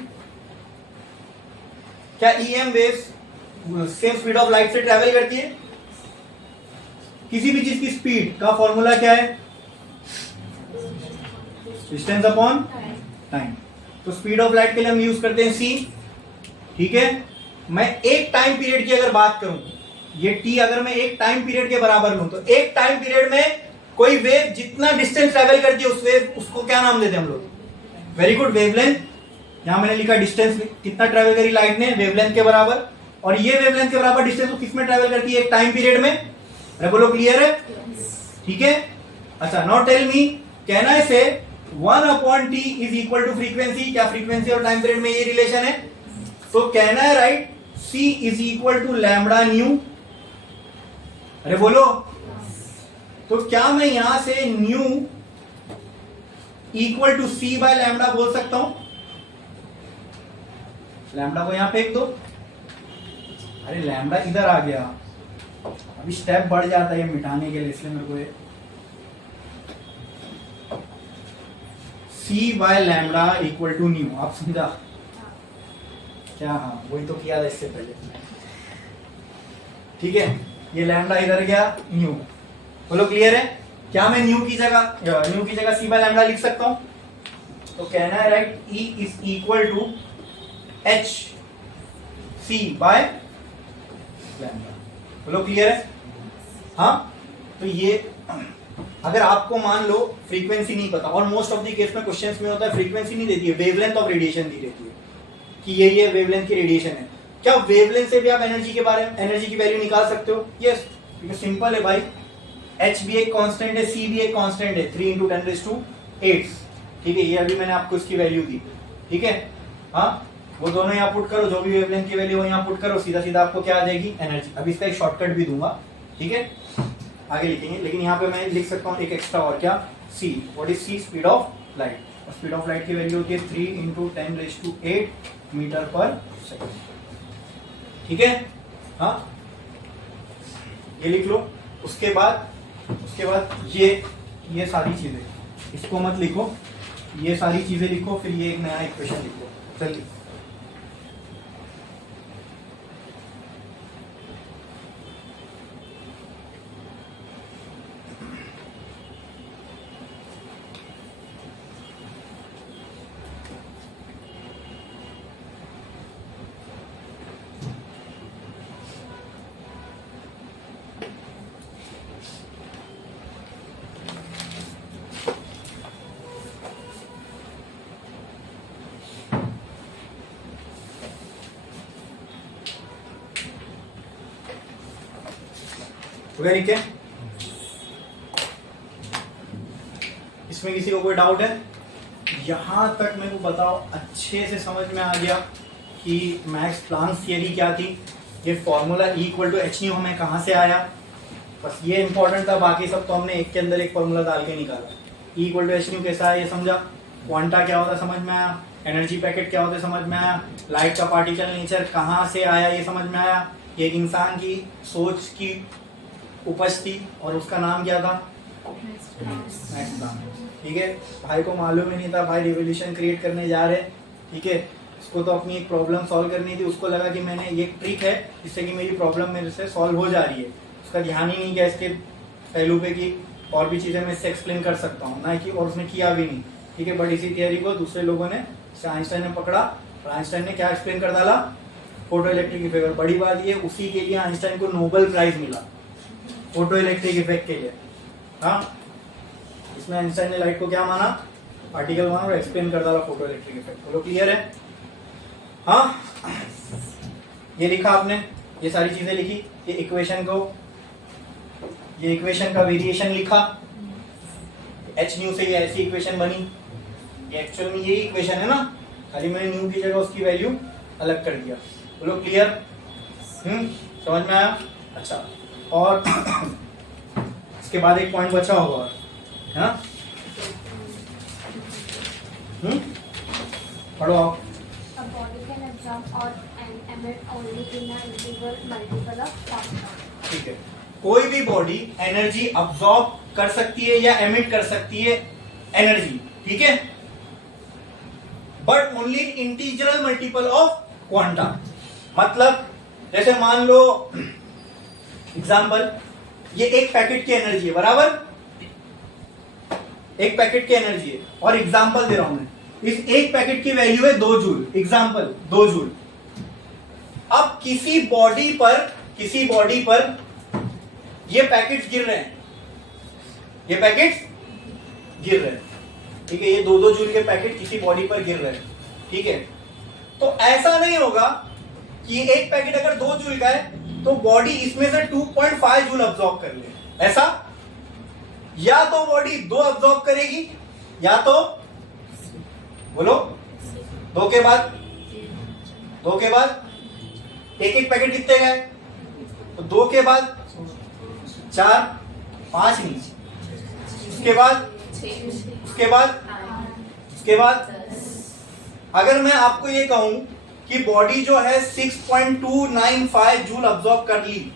क्या EM waves same speed of light से ट्रैवल करती है, किसी भी चीज की स्पीड का फॉर्मूला क्या है, डिस्टेंस अपॉन टाइम, तो स्पीड ऑफ लाइट के लिए हम यूज करते हैं c, ठीक है। मैं एक टाइम पीरियड की अगर बात करूं, ये t अगर मैं एक टाइम पीरियड के बराबर लूं, तो एक टाइम पीरियड में कोई वेव जितना डिस्टेंस ट्रैवल करती है उसको क्या नाम देते हैं हम लोग, वेरी गुड, वेवलेंथ। यहां मैंने लिखा डिस्टेंस कितना ट्रैवल करी लाइट ने, वेवलेंथ के बराबर, और ये वेवलेंथ के बराबर डिस्टेंस को किसमें ट्रैवल करती है, एक टाइम पीरियड में, अरे बोलो क्लियर है, ठीक है। अच्छा, now tell me, can I say 1/t is equal to frequency, क्या फ्रीक्वेंसी और टाइम पीरियड में ये रिलेशन है, तो can I write c is equal to lambda nu, अरे बोलो, तो क्या मैं यहां से nu equal to c by lambda बोल सकता हूं, लैम्बडा को यहां फेंक दो, अरे लैम्बडा इधर आ गया, अभी स्टेप बढ़ जाता है ये मिटाने के लिए, इसलिए मेरे को ये c by lambda equal to nu, आप समझा क्या, हाँ वही तो किया था इससे पहले, ठीक है, ये लैम्बडा इधर गया, न्यू, बोलो क्लियर है, क्या मैं न्यू की जगह c बाय लैम्बडा लिख सकता हूं, तो कहना है right E is equal to h c by lambda, बोलो क्लियर है, हाँ। तो ये अगर आपको मान लो फ्रीक्वेंसी नहीं पता, और मोस्ट ऑफ द केस में क्वेश्चंस में होता है फ्रीक्वेंसी नहीं देती है, वेवलेंथ ऑफ रेडिएशन दी रहती है कि ये वेवलेंथ की रेडिएशन है, क्या वेवलेंथ से भी आप एनर्जी के बारे में, एनर्जी की वैल्यू निकाल सकते हो, यस, सिंपल है भाई, h भी एक कांस्टेंट है, c भी एक कांस्टेंट है, 3 × 10⁸, ठीक है, ये अभी मैंने आपको इसकी वैल्यू दी, ठीक है, हाँ, वो दोनों यहाँ पुट करो, जो भी वेवलेंथ की वैल्यू हो यहाँ पुट करो, सीधा सीधा आपको क्या आ जाएगी, एनर्जी। अब इसका एक शॉर्टकट भी दूंगा, ठीक है, आगे लिखेंगे, लेकिन यहाँ पे मैं लिख सकता हूँ एक एक्स्ट्रा, और क्या, c, what is c, speed of light, और स्पीड ऑफ लाइट की वैल्यू होती है 3 × 10⁸ मीटर पर सेकंड, ठीक है, हाँ, ये लिख लो। उसके बाद ये सारी चीजें, इसको मत लिखो, ये सारी चीजें लिखो, फिर ये एक नया इक्वेशन लिखो, जल्दी हो गया लिख के? इसमें किसी को कोई डाउट है? यहां तक मेरे को बताओ, अच्छे से समझ में आ गया कि मैक्स प्लांक्स थियरी क्या थी, ये formula E equal to h nu हमें कहाँ से आया, बस ये इंपॉर्टेंट था, बाकी सब तो हमने एक के अंदर एक फॉर्मूला डाल के निकाला। E equal to h nu कैसा है ये समझा, क्वांटा क्या होता है समझ में आया, एनर्जी पैकेट क्या होता है समझ में आया, लाइट का पार्टिकल नेचर कहाँ से आया ये समझ में आया, एक इंसान की सोच की उपज थी और उसका नाम क्या था, मैक्स प्लांक। ठीक है, भाई को मालूम ही नहीं था, भाई रिवोल्यूशन क्रिएट करने जा रहे, ठीक है, उसको तो अपनी एक प्रॉब्लम सॉल्व करनी थी, उसको लगा कि मैंने ये ट्रिक है जिससे कि मेरी प्रॉब्लम मेरे से सॉल्व हो जा रही है, उसका ध्यान ही नहीं गया इसके पहलू पे कि और भी चीजें मैं इससे एक्सप्लेन कर सकता हूँ ना, कि और उसने किया भी नहीं। ठीक है, बट इसी थियरी को दूसरे लोगों ने, आइंस्टाइन ने पकड़ा और आइंस्टाइन ने क्या एक्सप्लेन कर डाला, फोटो इलेक्ट्रिक इफेक्ट। बड़ी बात ये, उसी के लिए आइंस्टाइन को नोबेल प्राइज मिला, फोटो इलेक्ट्रिक इफेक्ट के लिए। हाँ, इसमें आइंस्टाइन ने लाइट को क्या माना, पार्टिकल माना और एक्सप्लेन कर डाला फोटो इलेक्ट्रिक इफेक्ट। बोलो क्लियर है? हाँ, ये लिखा आपने, ये सारी चीजें लिखी, ये इक्वेशन को, ये इक्वेशन का वेरिएशन लिखा, एच न्यू से ये ऐसी इक्वेशन बनी, ये एक्चुअल में यही इक्वेशन है ना, खाली मैंने न्यू की जगह उसकी वैल्यू अलग कर दिया। बोलो क्लियर? समझ में आया? अच्छा, और इसके बाद एक पॉइंट बचा होगा, है ना? पढ़ो आप। A body can absorb or emit only in an integral multiple of quanta. ठीक है, कोई भी बॉडी एनर्जी अब्सॉर्ब कर सकती है या एमिट कर सकती है एनर्जी, ठीक है, but only integral multiple of quanta. मतलब जैसे मान लो एग्जांपल, ये एक पैकेट की एनर्जी है, बराबर, एक पैकेट की एनर्जी है, और एग्जांपल दे रहा हूं मैं, इस एक पैकेट की वैल्यू है 2 जूल, एग्जांपल 2 जूल। अब किसी बॉडी पर ये पैकेट्स गिर रहे हैं, ये पैकेट्स गिर रहे हैं, ठीक है, ये 2-2 जूल के पैकेट किसी बॉडी पर गिर रहे हैं, ठीक है। तो ऐसा नहीं होगा कि एक पैकेट अगर 2 जूल का है तो बॉडी इसमें से 2.5 जूल अब्सॉर्ब कर ले, ऐसा, या तो बॉडी 2 अब्सॉर्ब करेगी, या तो बोलो 2 के बाद एक पैकेट कितने गए, तो 2 के बाद 4, 5 नहीं, उसके बाद अगर मैं आपको ये कहूं कि बॉडी जो है 6.295 जूल अब्सॉर्ब कर ली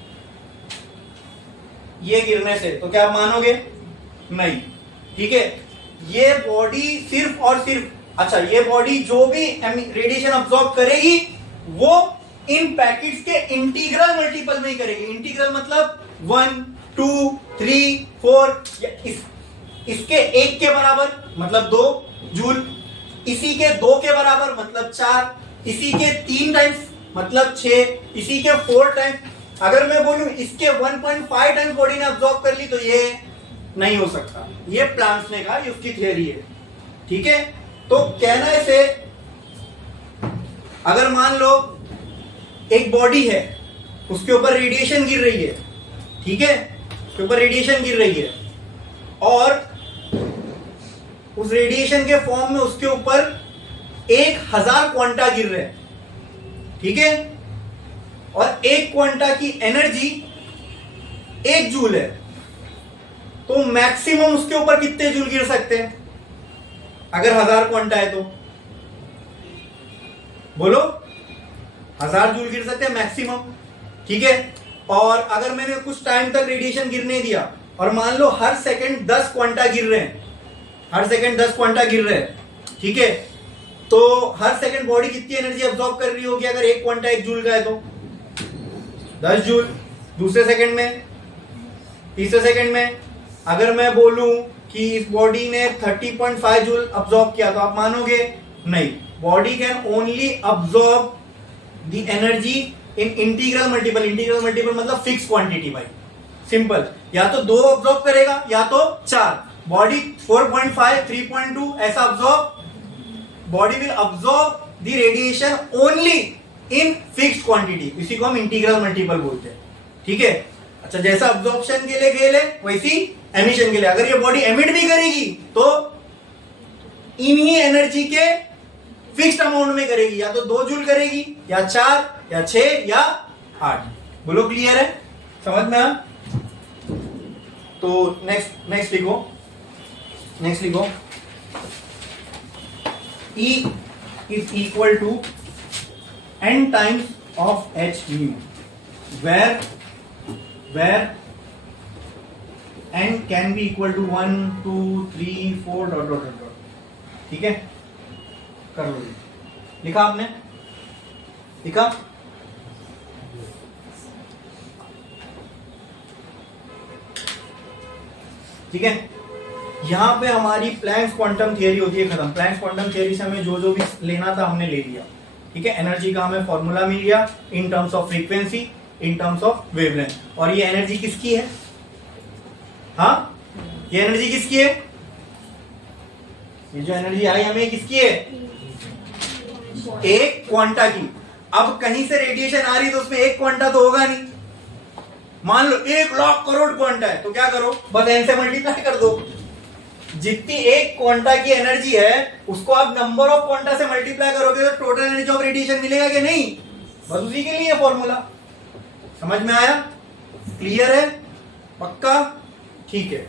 ये गिरने से, तो क्या आप मानोगे? नहीं, ठीक है। ये बॉडी सिर्फ और सिर्फ, अच्छा, ये बॉडी जो भी रेडिएशन अब्सॉर्ब करेगी वो इन पैकेट्स के इंटीग्रल मल्टीपल में ही करेगी। इंटीग्रल मतलब 1, 2, 3, 4, इसके 1 के बराबर मतलब 2 जूल, इसी के 2 के बराबर मतलब 4, इसी के 3 टाइम्स मतलब 6, इसी के 4 टाइम्स। अगर मैं बोलूं इसके 1.5 टाइम्स बॉडी ने अब्सॉर्ब कर ली तो ये नहीं हो सकता। ये प्लांट्स ने कहा, ये उसकी थियरी है, ठीक है। तो कहना से अगर मान लो एक बॉडी है, उसके ऊपर रेडिएशन गिर रही है, ठीक है, उसके ऊपर रेडिएशन गिर रही है, और उस रेडिएशन के फॉर्म में उसके ऊपर 1000 क्वांटा गिर रहे हैं, ठीक है, और एक क्वांटा की एनर्जी 1 जूल है, तो मैक्सिमम उसके ऊपर कितने जूल गिर सकते हैं अगर 1000 क्वांटा है? तो बोलो, 1000 जूल गिर सकते हैं मैक्सिमम, ठीक है। और अगर मैंने कुछ टाइम तक रेडिएशन गिरने दिया और मान लो हर सेकंड 10 क्वांटा गिर रहे हैं, हर सेकंड 10 क्वांटा गिर रहे हैं, ठीक है, तो हर सेकंड बॉडी कितनी एनर्जी अब्सॉर्ब कर रही होगी अगर एक क्वांटा 1 जूल का है? तो 10 जूल। दूसरे सेकंड में, तीसरे सेकंड में अगर मैं बोलूं कि इस बॉडी ने 30.5 जूल अब्सॉर्ब किया, तो आप मानोगे? नहीं। Body can only absorb the energy in integral multiple. Integral multiple मतलब फिक्स क्वांटिटी भाई, सिंपल, या तो 2 अब्सॉर्ब करेगा या तो 4। बॉडी 4.5, 3.2 ऐसा absorb, body will absorb the radiation only in fixed quantity, इसी को हम इंटीग्रल मल्टीपल बोलते हैं, ठीक है। अच्छा, जैसा अब्जॉर्प्शन के लिए खेल है वैसी एमिशन के लिए, अगर ये बॉडी एमिट भी करेगी तो इन्हीं एनर्जी के फिक्स्ड अमाउंट में करेगी, या तो 2 जूल करेगी या 4 या 6 या 8। बोलो क्लियर है, समझ में आ? तो नेक्स्ट लिखो E is equal to n times of h mu, where n can be equal to 1 2 3 4 dot dot dot. ठीक है, कर लो। लिखा आपने? लिखा? ठीक है, यहां पे हमारी प्लैंक्स क्वांटम थियरी होती है खत्म। प्लैंक्स क्वांटम थियरी से हमें जो भी लेना था हमने ले लिया। ठीक है, एनर्जी का हमें फॉर्मूला मिल गया in terms of frequency, in terms of wavelength. और ये एनर्जी किसकी है? हाँ, ये एनर्जी किसकी है? ये जो एनर्जी आई हमें किसकी है? एक क्वांटा की। अब कहीं से रेडिएशन आ रही तो उसमें एक क्वांटा तो होगा नहीं। मान लो 1 लाख करोड़ क्वांटा है, तो क्या करो, बस n से मल्टीप्लाई कर दो। जितनी एक क्वांटा की एनर्जी है उसको आप नंबर ऑफ क्वांटा से मल्टीप्लाई करोगे तो टोटल एनर्जी ऑफ रेडिएशन मिलेगा कि नहीं? बस उसी के लिए फॉर्मूला। समझ में आया? क्लियर है? पक्का? ठीक है,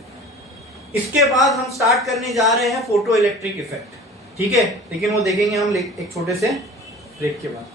इसके बाद हम स्टार्ट करने जा रहे हैं फोटो इलेक्ट्रिक इफेक्ट। ठीक है, लेकिन वो देखेंगे हम एक छोटे से ब्रेक के बाद।